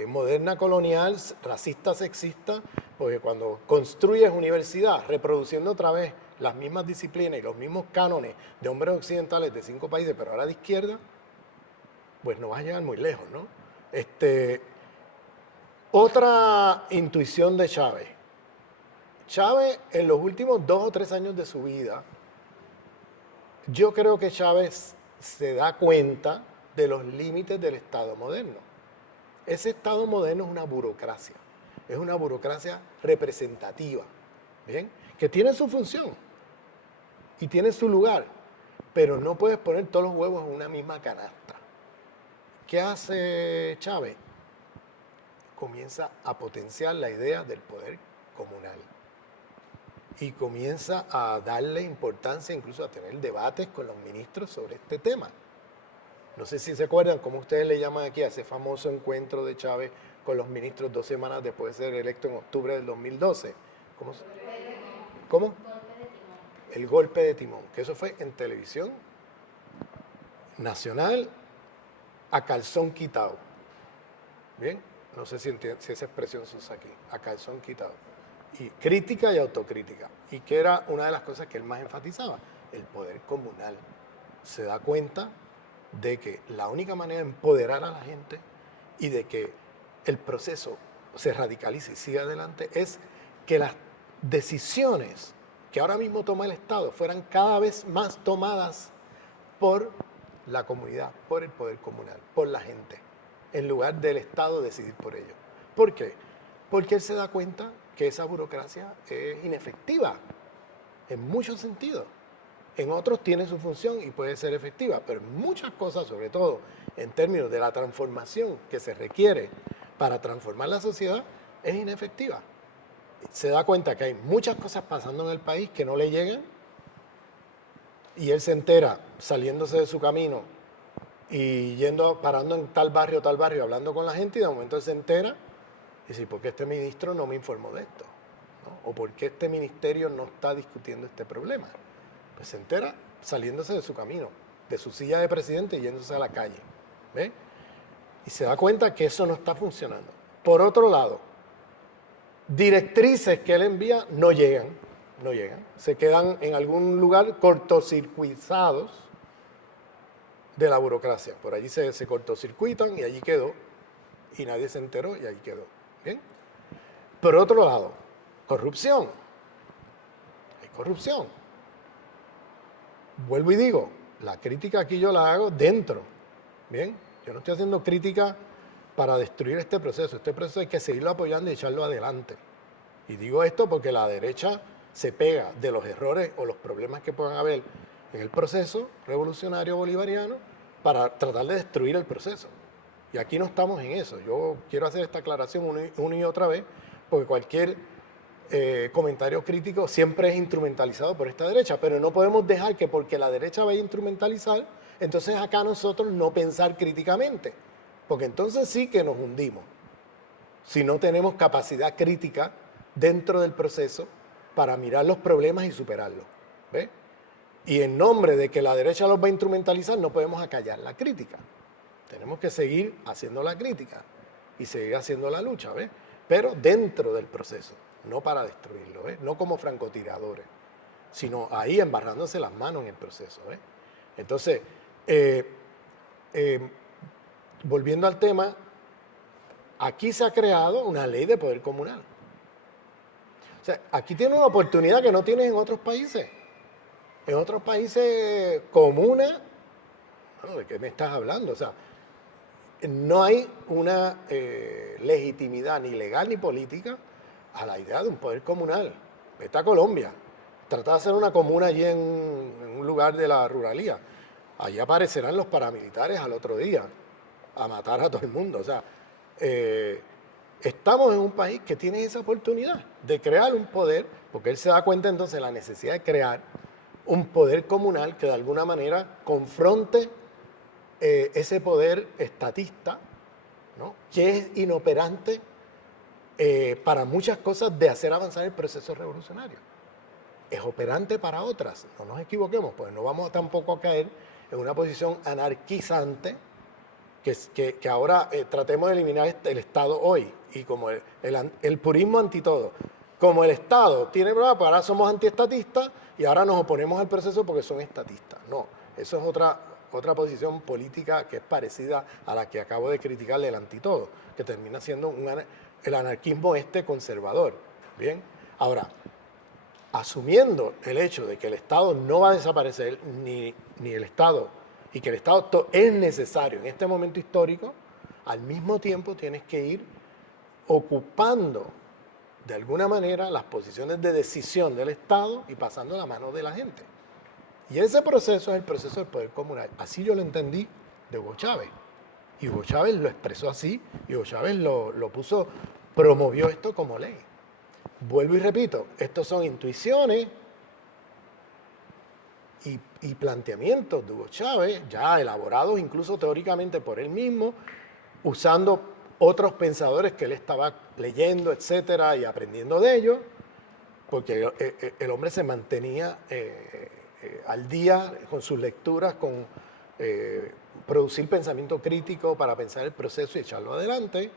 moderna colonial, racista, sexista, porque cuando construyes universidad, reproduciendo otra vez las mismas disciplinas y los mismos cánones de hombres occidentales de 5 países, pero ahora de izquierda, pues no vas a llegar muy lejos, ¿no? Otra intuición de Chávez. Chávez, en los últimos 2 o 3 años de su vida, yo creo que Chávez se da cuenta de los límites del Estado moderno. Ese Estado moderno es una burocracia representativa, ¿bien? Que tiene su función y tiene su lugar, pero no puedes poner todos los huevos en una misma canasta. ¿Qué hace Chávez? Comienza a potenciar la idea del poder comunal y comienza a darle importancia, incluso a tener debates con los ministros sobre este tema. No sé si se acuerdan cómo ustedes le llaman aquí a ese famoso encuentro de Chávez con los ministros 2 semanas después de ser electo en octubre del 2012. ¿Cómo? El golpe de timón, que eso fue en televisión nacional a calzón quitado. ¿Bien? No sé si esa expresión se usa aquí, a calzón quitado. Y crítica y autocrítica. Y que era una de las cosas que él más enfatizaba, el poder comunal. Se da cuenta de que la única manera de empoderar a la gente y de que el proceso se radicalice y siga adelante es que las decisiones que ahora mismo toma el Estado fueran cada vez más tomadas por la comunidad, por el poder comunal, por la gente, en lugar del Estado decidir por ello. ¿Por qué? Porque él se da cuenta que esa burocracia es inefectiva en muchos sentidos. En otros tiene su función y puede ser efectiva, pero en muchas cosas, sobre todo en términos de la transformación que se requiere para transformar la sociedad, es inefectiva. Se da cuenta que hay muchas cosas pasando en el país que no le llegan y él se entera saliéndose de su camino y parando en tal barrio, hablando con la gente, y de momento él se entera y dice, ¿por qué este ministro no me informó de esto? ¿No? ¿O por qué este ministerio no está discutiendo este problema? Pues se entera saliéndose de su camino, de su silla de presidente y yéndose a la calle. ¿Ve? Y se da cuenta que eso no está funcionando. Por otro lado, directrices que él envía no llegan. Se quedan en algún lugar cortocircuitados de la burocracia. Por allí se cortocircuitan y allí quedó. Y nadie se enteró y allí quedó. ¿Bien? Por otro lado, corrupción. Hay corrupción. Vuelvo y digo, la crítica aquí yo la hago dentro. ¿Bien? Yo no estoy haciendo crítica para destruir este proceso. Este proceso hay que seguirlo apoyando y echarlo adelante. Y digo esto porque la derecha se pega de los errores o los problemas que puedan haber en el proceso revolucionario bolivariano para tratar de destruir el proceso. Y aquí no estamos en eso. Yo quiero hacer esta aclaración una y otra vez, porque cualquier comentario crítico siempre es instrumentalizado por esta derecha, pero no podemos dejar que porque la derecha vaya a instrumentalizar, entonces acá nosotros no pensar críticamente, porque entonces sí que nos hundimos, si no tenemos capacidad crítica dentro del proceso para mirar los problemas y superarlos. ¿Ve? Y en nombre de que la derecha los va a instrumentalizar, no podemos acallar la crítica. Tenemos que seguir haciendo la crítica y seguir haciendo la lucha, ¿ves? Pero dentro del proceso, no para destruirlo, ¿ves? No como francotiradores, sino ahí embarrándose las manos en el proceso, ¿ves? Entonces, volviendo al tema, aquí se ha creado una ley de poder comunal. O sea, aquí tiene una oportunidad que no tienes en otros países. En otros países comunes, bueno, ¿de qué me estás hablando? O sea, no hay una legitimidad ni legal ni política a la idea de un poder comunal. Vete a Colombia, trata de hacer una comuna allí en un lugar de la ruralía. Allí aparecerán los paramilitares al otro día a matar a todo el mundo. O sea, estamos en un país que tiene esa oportunidad de crear un poder, porque él se da cuenta entonces de la necesidad de crear un poder comunal que de alguna manera confronte ese poder estatista, ¿no? Que es inoperante para muchas cosas de hacer avanzar el proceso revolucionario. Es operante para otras, no nos equivoquemos, pues no vamos tampoco a caer en una posición anarquizante que ahora tratemos de eliminar el Estado hoy, y como el purismo anti todo. Como el Estado tiene problemas, pues ahora somos antiestatistas y ahora nos oponemos al proceso porque son estatistas. No, eso es otra posición política que es parecida a la que acabo de criticarle, el antitodo, que termina siendo el anarquismo conservador. Bien, ahora, asumiendo el hecho de que el Estado no va a desaparecer, ni el Estado y que el Estado es necesario en este momento histórico, al mismo tiempo tienes que ir ocupando de alguna manera las posiciones de decisión del Estado y pasando la mano de la gente. Y ese proceso es el proceso del poder comunal. Así yo lo entendí de Hugo Chávez. Y Hugo Chávez lo expresó así, y Hugo Chávez lo puso, promovió esto como ley. Vuelvo y repito, estos son intuiciones y planteamientos de Hugo Chávez, ya elaborados incluso teóricamente por él mismo, usando otros pensadores que él estaba leyendo, etcétera, y aprendiendo de ellos, porque el hombre se mantenía al día con sus lecturas, con producir pensamiento crítico para pensar el proceso y echarlo adelante.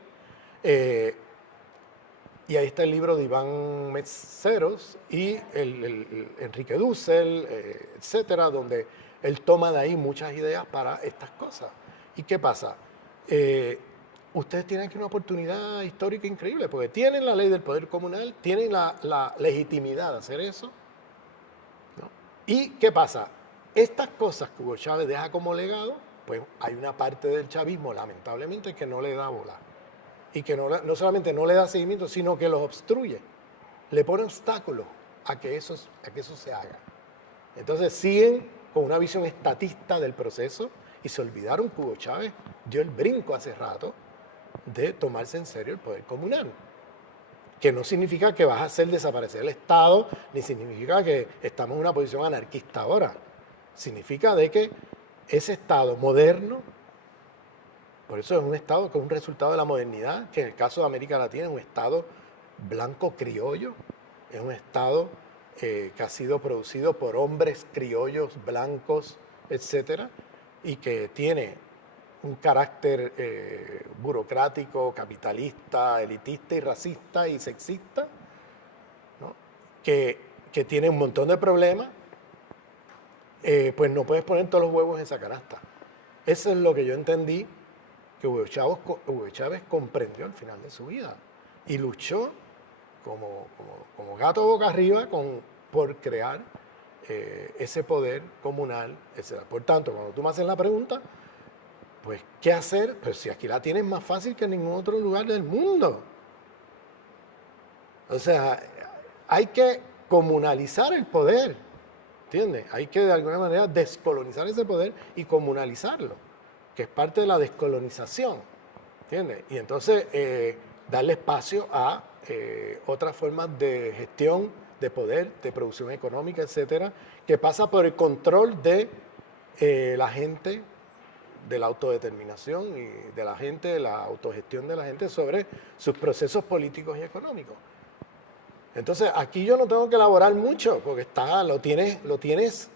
Y ahí está el libro de Iván Metzeros y Enrique Dussel, etcétera, donde él toma de ahí muchas ideas para estas cosas. ¿Y qué pasa? Ustedes tienen aquí una oportunidad histórica increíble, porque tienen la ley del poder comunal, tienen la legitimidad de hacer eso, ¿no? ¿Y qué pasa? Estas cosas que Hugo Chávez deja como legado, pues hay una parte del chavismo, lamentablemente, que no le da bola. Y que no solamente no le da seguimiento, sino que los obstruye. Le pone obstáculos a que eso se haga. Entonces siguen con una visión estatista del proceso y se olvidaron que Hugo Chávez dio el brinco hace rato de tomarse en serio el poder comunal. Que no significa que vas a hacer desaparecer el Estado, ni significa que estamos en una posición anarquista ahora. Significa de que ese Estado moderno, por eso es un Estado que es un resultado de la modernidad, que en el caso de América Latina es un Estado blanco criollo, es un Estado que ha sido producido por hombres criollos, blancos, etcétera, y que tiene un carácter burocrático, capitalista, elitista y racista y sexista, ¿no? que tiene un montón de problemas, pues no puedes poner todos los huevos en esa canasta. Eso es lo que yo entendí que Hugo Chávez comprendió al final de su vida y luchó como gato boca arriba por crear ese poder comunal, etc. Por tanto, cuando tú me haces la pregunta, pues, ¿qué hacer? Pues si aquí la tienes más fácil que en ningún otro lugar del mundo. O sea, hay que comunalizar el poder, ¿entiendes? Hay que de alguna manera descolonizar ese poder y comunalizarlo, que es parte de la descolonización, ¿entiendes? Y entonces darle espacio a otras formas de gestión, de poder, de producción económica, etcétera, que pasa por el control de la gente, de la autodeterminación y de la gente, de la autogestión de la gente sobre sus procesos políticos y económicos. Entonces, aquí yo no tengo que elaborar mucho, porque lo tienes,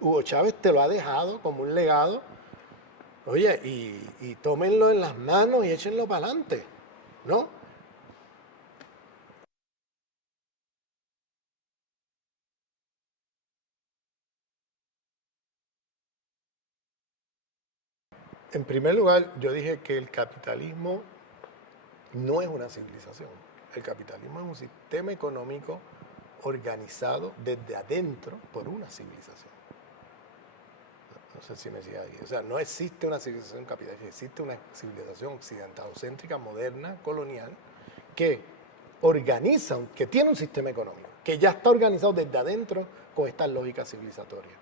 Hugo Chávez te lo ha dejado como un legado. Oye, y tómenlo en las manos y échenlo para adelante, ¿no? En primer lugar, yo dije que el capitalismo no es una civilización. El capitalismo es un sistema económico organizado desde adentro por una civilización. No sé si me sigue ahí. O sea, no existe una civilización capitalista, existe una civilización occidentalocéntrica, moderna, colonial, que organiza, que tiene un sistema económico, que ya está organizado desde adentro con estas lógicas civilizatorias.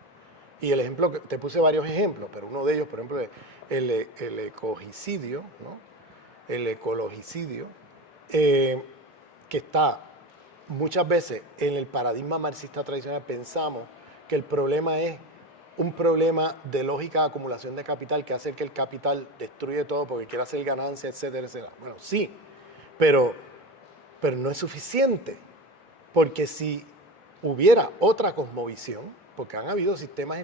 Y el ejemplo, te puse varios ejemplos, pero uno de ellos, por ejemplo, es el ecocidio, ¿no? El ecologicidio, que está muchas veces en el paradigma marxista tradicional. Pensamos que el problema es un problema de lógica de acumulación de capital que hace que el capital destruye todo porque quiere hacer ganancia, etcétera, etcétera. Bueno, sí, pero no es suficiente, porque si hubiera otra cosmovisión, porque han habido sistemas,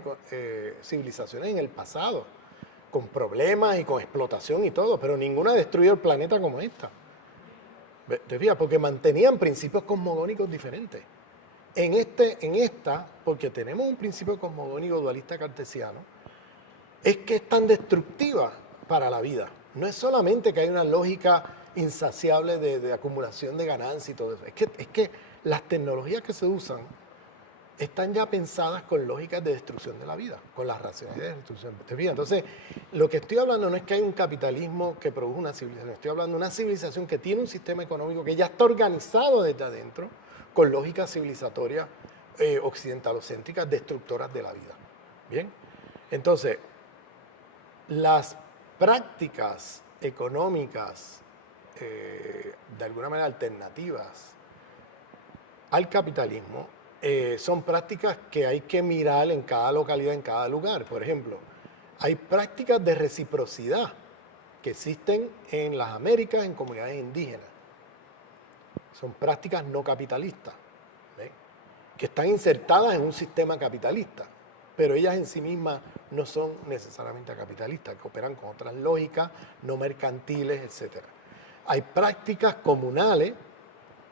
civilizaciones en el pasado, con problemas y con explotación y todo, pero ninguna ha destruido el planeta como esta. ¿Te fijas? Porque mantenían principios cosmogónicos diferentes. En esta, porque tenemos un principio cosmogónico dualista cartesiano, es que es tan destructiva para la vida. No es solamente que hay una lógica insaciable de acumulación de ganancias y todo eso. Es que las tecnologías que se usan están ya pensadas con lógicas de destrucción de la vida, con las racionalidades de destrucción de vida. Entonces, lo que estoy hablando no es que hay un capitalismo que produce una civilización, estoy hablando de una civilización que tiene un sistema económico que ya está organizado desde adentro, con lógicas civilizatorias occidentalocéntricas destructoras de la vida. Bien, entonces, las prácticas económicas, de alguna manera alternativas al capitalismo, son prácticas que hay que mirar en cada localidad, en cada lugar. Por ejemplo, hay prácticas de reciprocidad que existen en las Américas, en comunidades indígenas. Son prácticas no capitalistas, ¿ven? Que están insertadas en un sistema capitalista, pero ellas en sí mismas no son necesariamente capitalistas, que operan con otras lógicas, no mercantiles, etc. Hay prácticas comunales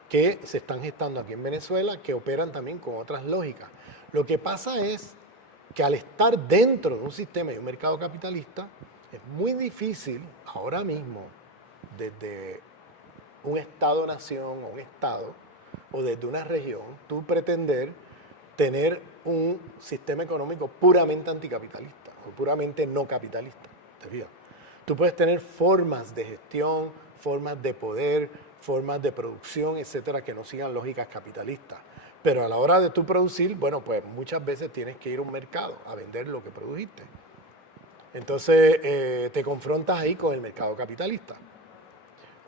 que se están gestando aquí en Venezuela, que operan también con otras lógicas. Lo que pasa es que al estar dentro de un sistema y un mercado capitalista, es muy difícil ahora mismo, desde un Estado-nación o un Estado, o desde una región, tú pretender tener un sistema económico puramente anticapitalista o puramente no capitalista. ¿Te fijas? Tú puedes tener formas de gestión, formas de poder, formas de producción, etcétera, que no sigan lógicas capitalistas. Pero a la hora de tú producir, bueno, pues muchas veces tienes que ir a un mercado a vender lo que produjiste. Entonces te confrontas ahí con el mercado capitalista.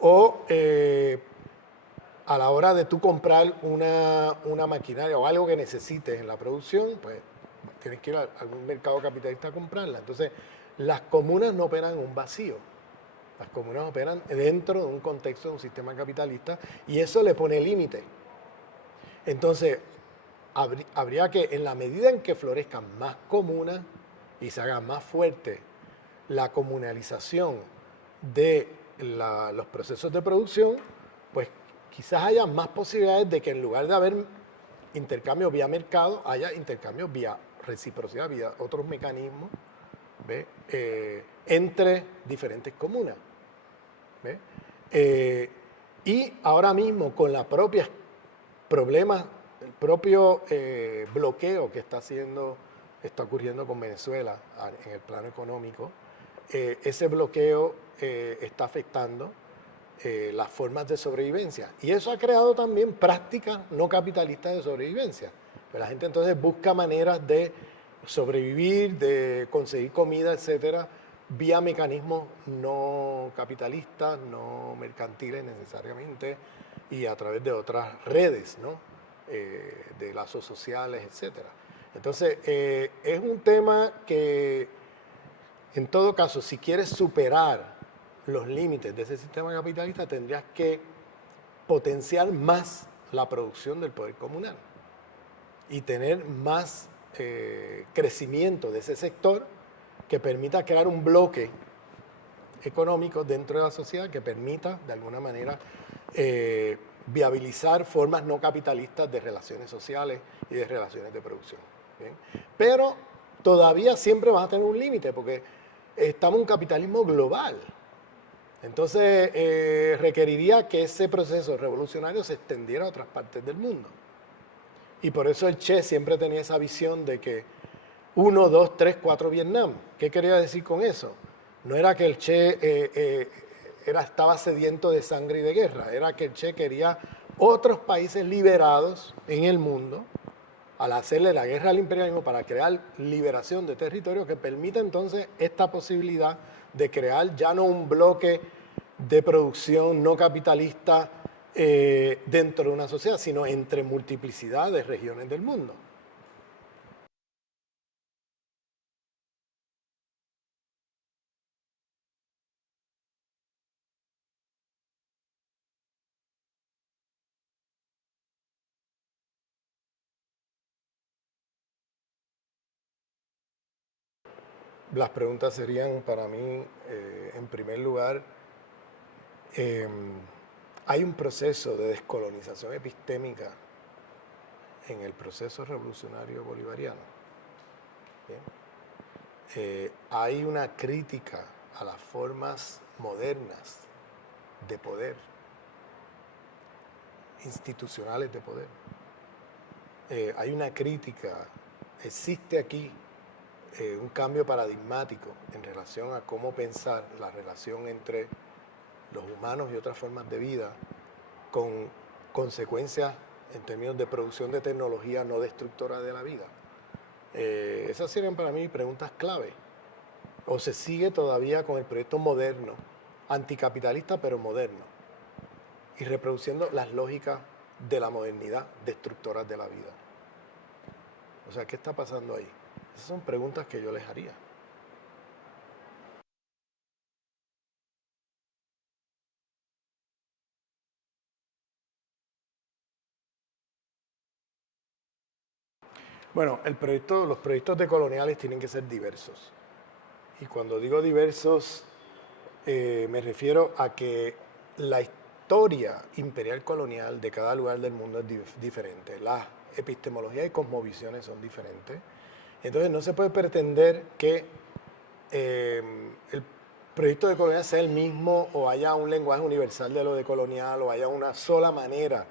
O a la hora de tú comprar una maquinaria o algo que necesites en la producción, pues tienes que ir a algún mercado capitalista a comprarla. Entonces, las comunas no operan en un vacío. Las comunas operan dentro de un contexto de un sistema capitalista y eso le pone límite. Entonces, habría que, en la medida en que florezcan más comunas y se haga más fuerte la comunalización de los procesos de producción, pues quizás haya más posibilidades de que en lugar de haber intercambio vía mercado, haya intercambio vía reciprocidad, vía otros mecanismos, ¿ve? Entre diferentes comunas. ¿Ve? Y ahora mismo con la propia problemas, el propio bloqueo que está ocurriendo con Venezuela en el plano económico, ese bloqueo está afectando las formas de sobrevivencia. Y eso ha creado también prácticas no capitalistas de sobrevivencia. Pues la gente entonces busca maneras de sobrevivir, de conseguir comida, etcétera, vía mecanismos no capitalistas, no mercantiles necesariamente, y a través de otras redes, ¿no? De lazos sociales, etcétera. Entonces, es un tema que, en todo caso, si quieres superar los límites de ese sistema capitalista, tendrías que potenciar más la producción del poder comunal y tener más crecimiento de ese sector que permita crear un bloque económico dentro de la sociedad que permita, de alguna manera, viabilizar formas no capitalistas de relaciones sociales y de relaciones de producción. ¿Bien? Pero todavía siempre vas a tener un límite porque estamos en un capitalismo global. Entonces requeriría que ese proceso revolucionario se extendiera a otras partes del mundo. Y por eso el Che siempre tenía esa visión de que 1, 2, 3, 4 Vietnam. ¿Qué quería decir con eso? No era que el Che estaba sediento de sangre y de guerra, era que el Che quería otros países liberados en el mundo al hacerle la guerra al imperialismo para crear liberación de territorio que permita entonces esta posibilidad de crear ya no un bloque de producción no capitalista dentro de una sociedad, sino entre multiplicidad de regiones del mundo. Las preguntas serían para mí, en primer lugar, hay un proceso de descolonización epistémica en el proceso revolucionario bolivariano. Hay una crítica a las formas modernas de poder, institucionales de poder. hay una crítica, existe aquí un cambio paradigmático en relación a cómo pensar la relación entre los humanos y otras formas de vida, con consecuencias en términos de producción de tecnología no destructora de la vida. Esas serían para mí preguntas clave. ¿O se sigue todavía con el proyecto moderno, anticapitalista pero moderno, y reproduciendo las lógicas de la modernidad destructoras de la vida? O sea, ¿qué está pasando ahí? Esas son preguntas que yo les haría. Bueno, los proyectos decoloniales tienen que ser diversos. Y cuando digo diversos, me refiero a que la historia imperial colonial de cada lugar del mundo es diferente. Las epistemologías y cosmovisiones son diferentes. Entonces no se puede pretender que el proyecto decolonial sea el mismo, o haya un lenguaje universal de lo decolonial, o haya una sola manera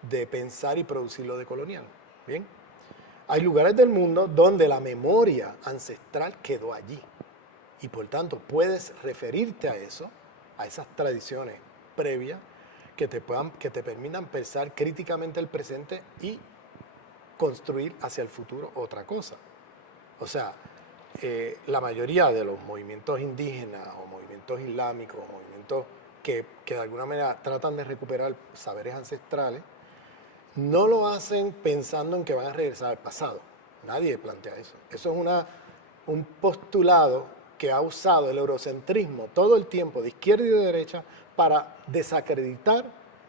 de pensar y producir lo decolonial. ¿Bien? Hay lugares del mundo donde la memoria ancestral quedó allí. Y por tanto puedes referirte a eso, a esas tradiciones previas que te permitan pensar críticamente el presente y construir hacia el futuro otra cosa. O sea, la mayoría de los movimientos indígenas o movimientos islámicos o movimientos que de alguna manera tratan de recuperar saberes ancestrales, no lo hacen pensando en que van a regresar al pasado. Nadie plantea eso. Eso es un postulado que ha usado el eurocentrismo todo el tiempo, de izquierda y de derecha, para desacreditar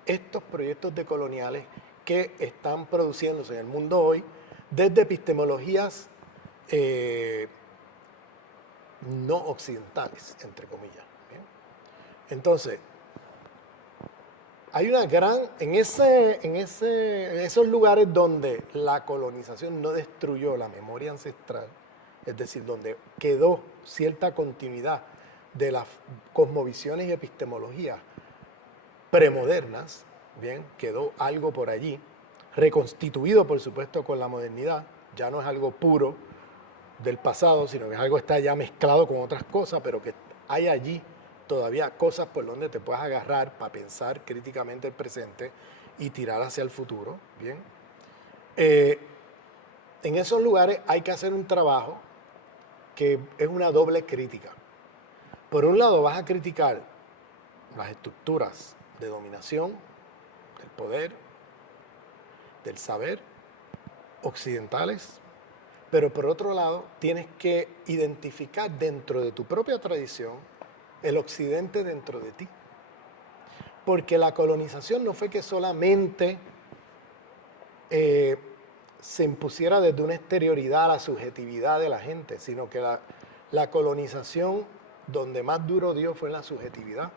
estos proyectos decoloniales que están produciéndose en el mundo hoy desde epistemologías no occidentales, entre comillas. ¿Bien? Entonces, hay una gran, en esos lugares donde la colonización no destruyó la memoria ancestral, es decir, donde quedó cierta continuidad de las cosmovisiones y epistemologías premodernas, bien, quedó algo por allí, reconstituido por supuesto con la modernidad, ya no es algo puro del pasado, sino que es algo que está ya mezclado con otras cosas, pero que hay allí todavía cosas por donde te puedas agarrar para pensar críticamente el presente y tirar hacia el futuro, ¿bien? En esos lugares hay que hacer un trabajo que es una doble crítica. Por un lado vas a criticar las estructuras de dominación, del poder, del saber, occidentales, pero por otro lado tienes que identificar dentro de tu propia tradición el occidente dentro de ti. Porque la colonización no fue que solamente se impusiera desde una exterioridad a la subjetividad de la gente, sino que la colonización donde más duro dio fue en la subjetividad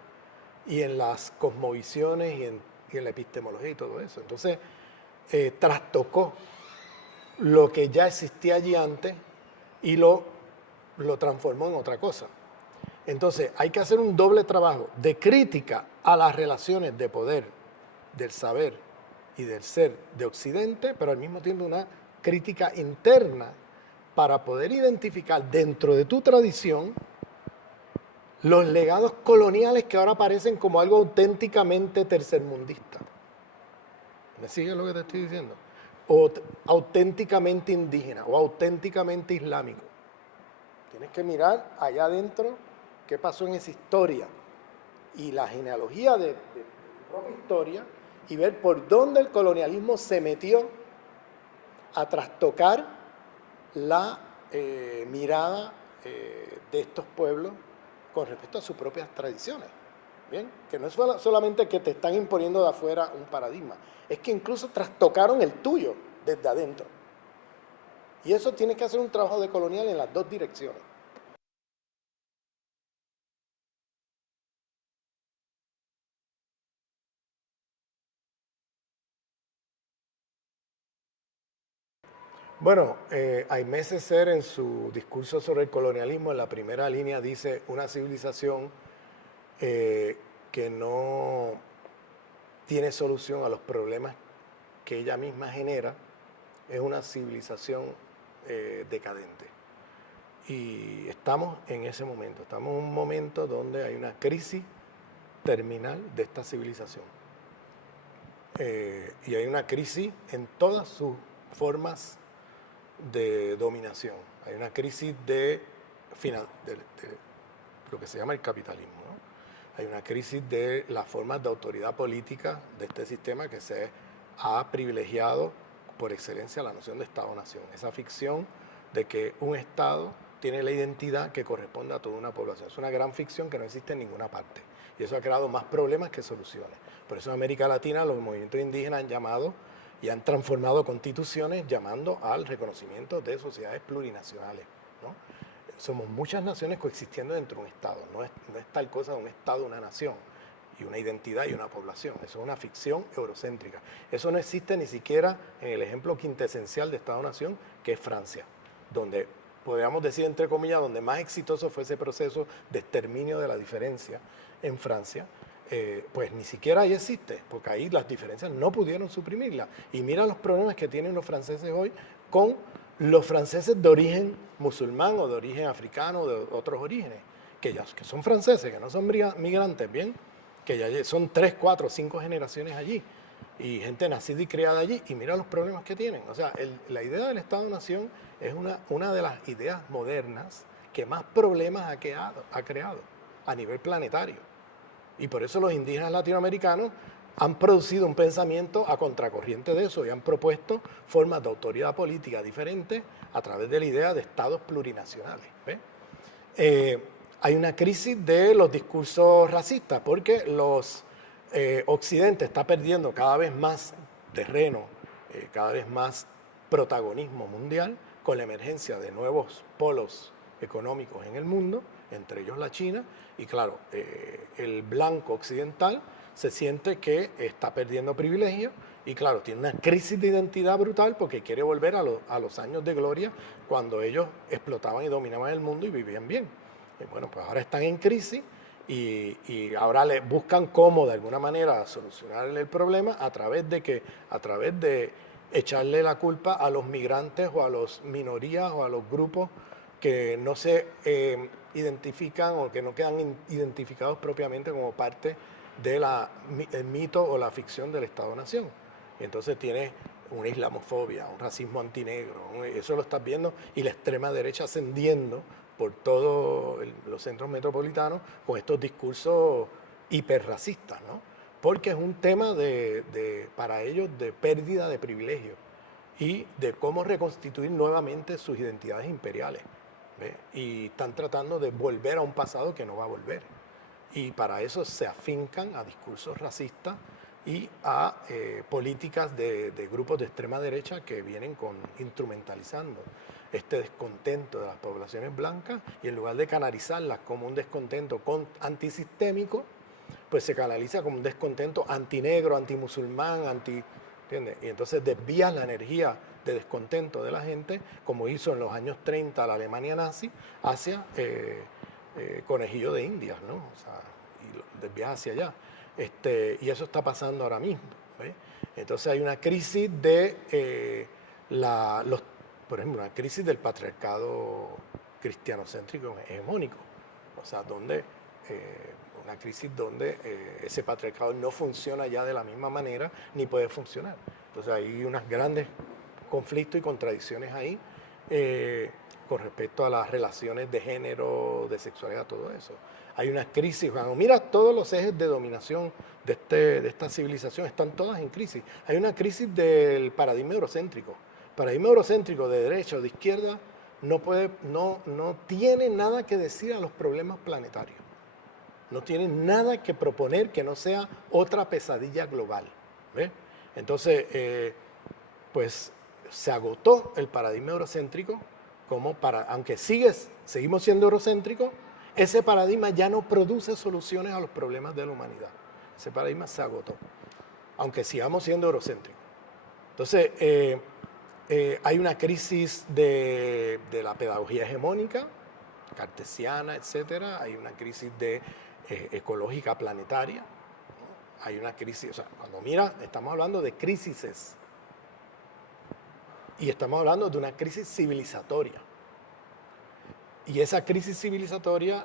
y en las cosmovisiones y en la epistemología y todo eso. Entonces, trastocó lo que ya existía allí antes y lo transformó en otra cosa. Entonces, hay que hacer un doble trabajo de crítica a las relaciones de poder, del saber y del ser de Occidente, pero al mismo tiempo una crítica interna para poder identificar dentro de tu tradición los legados coloniales que ahora aparecen como algo auténticamente tercermundista. ¿Me sigues lo que te estoy diciendo? O auténticamente indígena o auténticamente islámico. Tienes que mirar allá adentro qué pasó en esa historia y la genealogía de tu propia historia y ver por dónde el colonialismo se metió a trastocar la mirada de estos pueblos con respecto a sus propias tradiciones. ¿Bien? Que no es solamente que te están imponiendo de afuera un paradigma, es que incluso trastocaron el tuyo desde adentro. Y eso tiene que hacer un trabajo decolonial en las dos direcciones. Bueno, Aimé Césaire en su discurso sobre el colonialismo, en la primera línea dice una civilización que no tiene solución a los problemas que ella misma genera, es una civilización decadente. Y estamos en ese momento, estamos en un momento donde hay una crisis terminal de esta civilización. Y hay una crisis en todas sus formas de dominación. Hay una crisis de lo que se llama el capitalismo, ¿no? Hay una crisis de las formas de autoridad política de este sistema que se ha privilegiado por excelencia la noción de Estado-Nación. Esa ficción de que un Estado tiene la identidad que corresponde a toda una población. Es una gran ficción que no existe en ninguna parte. Y eso ha creado más problemas que soluciones. Por eso en América Latina los movimientos indígenas han llamado y han transformado constituciones llamando al reconocimiento de sociedades plurinacionales, ¿no? Somos muchas naciones coexistiendo dentro de un Estado. No es tal cosa de un Estado, una nación, y una identidad y una población. Eso es una ficción eurocéntrica. Eso no existe ni siquiera en el ejemplo quintesencial de Estado-Nación, que es Francia, donde podríamos decir, entre comillas, donde más exitoso fue ese proceso de exterminio de la diferencia en Francia, pues ni siquiera ahí existe, porque ahí las diferencias no pudieron suprimirlas. Y mira los problemas que tienen los franceses hoy con los franceses de origen musulmán o de origen africano o de otros orígenes, que son franceses, que no son migrantes, ¿bien? Que ya son 3, 4, 5 generaciones allí, y gente nacida y criada allí, y mira los problemas que tienen. O sea, la idea del Estado-Nación es una de las ideas modernas que más problemas ha creado a nivel planetario. Y por eso los indígenas latinoamericanos han producido un pensamiento a contracorriente de eso y han propuesto formas de autoridad política diferentes a través de la idea de estados plurinacionales. Hay una crisis de los discursos racistas porque Occidente está perdiendo cada vez más terreno, cada vez más protagonismo mundial con la emergencia de nuevos polos económicos en el mundo, entre ellos la China, y claro, el blanco occidental se siente que está perdiendo privilegios y claro, tiene una crisis de identidad brutal porque quiere volver a los años de gloria cuando ellos explotaban y dominaban el mundo y vivían bien. Bueno, pues ahora están en crisis y ahora buscan cómo de alguna manera solucionar el problema a través de echarle la culpa a los migrantes o a las minorías o a los grupos que no se identifican o que no quedan identificados propiamente como parte del mito o la ficción del Estado-Nación. Y entonces tiene una islamofobia, un racismo antinegro, eso lo estás viendo, y la extrema derecha ascendiendo por todos los centros metropolitanos con estos discursos hiperracistas, ¿no? Porque es un tema para ellos de pérdida de privilegios y de cómo reconstituir nuevamente sus identidades imperiales. ¿Ve? Y están tratando de volver a un pasado que no va a volver. Y para eso se afincan a discursos racistas y a políticas de grupos de extrema derecha que vienen instrumentalizando este descontento de las poblaciones blancas y en lugar de canalizarlas como un descontento antisistémico, pues se canaliza como un descontento antinegro, antimusulmán, ¿entiendes? Y entonces desvían la energía de descontento de la gente, como hizo en los años 30 la Alemania nazi, hacia conejillo de indias, ¿no? O sea, y lo desvías hacia allá. Y eso está pasando ahora mismo, ¿ve? Entonces hay una crisis por ejemplo, una crisis del patriarcado cristianocéntrico hegemónico, o sea, una crisis donde ese patriarcado no funciona ya de la misma manera ni puede funcionar. Entonces hay unos grandes conflictos y contradicciones ahí con respecto a las relaciones de género, de sexualidad, todo eso. Hay una crisis, cuando mira todos los ejes de dominación de esta civilización, están todas en crisis. Hay una crisis del paradigma eurocéntrico. El paradigma eurocéntrico de derecha o de izquierda no tiene nada que decir a los problemas planetarios. No tiene nada que proponer que no sea otra pesadilla global. ¿Ve? Entonces, pues se agotó el paradigma eurocéntrico aunque seguimos siendo eurocéntricos, ese paradigma ya no produce soluciones a los problemas de la humanidad. Ese paradigma se agotó, aunque sigamos siendo eurocéntricos. Entonces, hay una crisis de la pedagogía hegemónica, cartesiana, etcétera. Hay una crisis ecológica planetaria, ¿no? Hay una crisis, o sea, cuando mira, estamos hablando de crisis. Y estamos hablando de una crisis civilizatoria. Y esa crisis civilizatoria,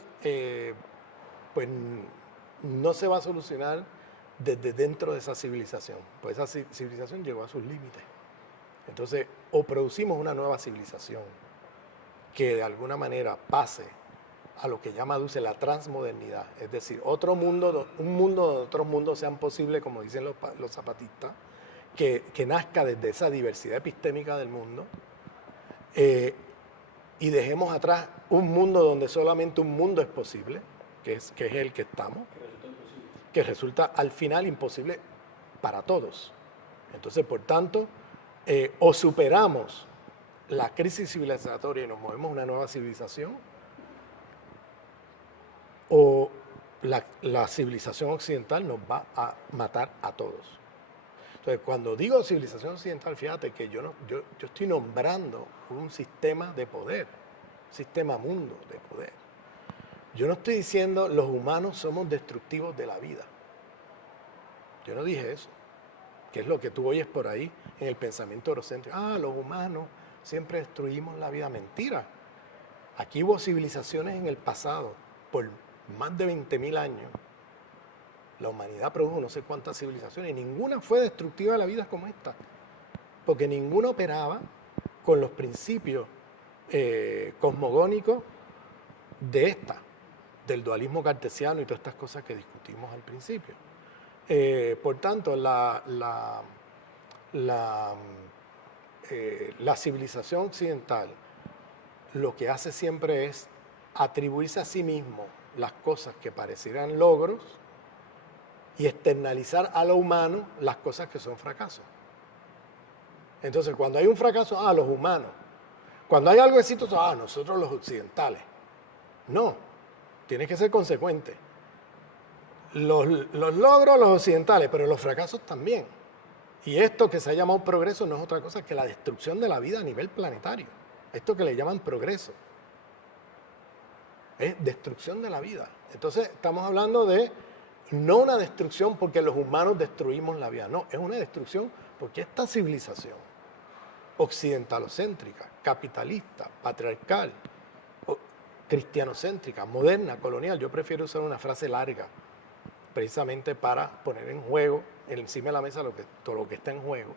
pues no se va a solucionar desde dentro de esa civilización, pues esa civilización llegó a sus límites. Entonces, o producimos una nueva civilización que de alguna manera pase a lo que llama Duce la transmodernidad, es decir, otro mundo, un mundo donde otros mundos sean posibles, como dicen los zapatistas, que nazca desde esa diversidad epistémica del mundo, y dejemos atrás un mundo donde solamente un mundo es posible, que es el que estamos, que resulta al final imposible para todos. Entonces, por tanto, o superamos la crisis civilizatoria y nos movemos a una nueva civilización, o la civilización occidental nos va a matar a todos. Entonces, cuando digo civilización occidental, fíjate que yo estoy nombrando un sistema de poder, un sistema mundo de poder. Yo no estoy diciendo los humanos somos destructivos de la vida. Yo no dije eso, que es lo que tú oyes por ahí en el pensamiento eurocéntrico. Los humanos siempre destruimos la vida. Mentira. Aquí hubo civilizaciones en el pasado, por más de 20.000 años. La humanidad produjo no sé cuántas civilizaciones y ninguna fue destructiva de la vida como esta, porque ninguna operaba con los principios cosmogónicos de esta, del dualismo cartesiano y todas estas cosas que discutimos al principio. Por tanto, la civilización occidental lo que hace siempre es atribuirse a sí mismo las cosas que parecieran logros y externalizar a lo humano las cosas que son fracasos. Entonces, cuando hay un fracaso, los humanos. Cuando hay algo exitoso, nosotros los occidentales. No, tienes que ser consecuente. Los logros, los occidentales, pero los fracasos también. Y esto que se ha llamado progreso no es otra cosa que la destrucción de la vida a nivel planetario. Esto que le llaman progreso es destrucción de la vida. Entonces, estamos hablando de no una destrucción porque los humanos destruimos la vida, no, es una destrucción porque esta civilización occidentalocéntrica, capitalista, patriarcal, cristianocéntrica, moderna, colonial, yo prefiero usar una frase larga, precisamente para poner en juego, encima de la mesa todo lo que está en juego,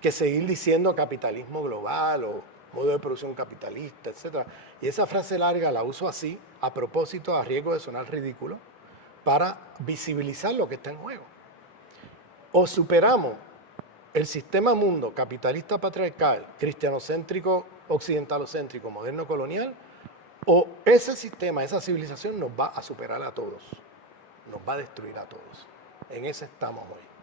que seguir diciendo capitalismo global o modo de producción capitalista, etc. Y esa frase larga la uso así, a propósito, a riesgo de sonar ridículo, para visibilizar lo que está en juego. O superamos el sistema mundo capitalista patriarcal, cristianocéntrico, occidentalocéntrico, moderno colonial, o ese sistema, esa civilización nos va a superar a todos, nos va a destruir a todos. En ese estamos hoy.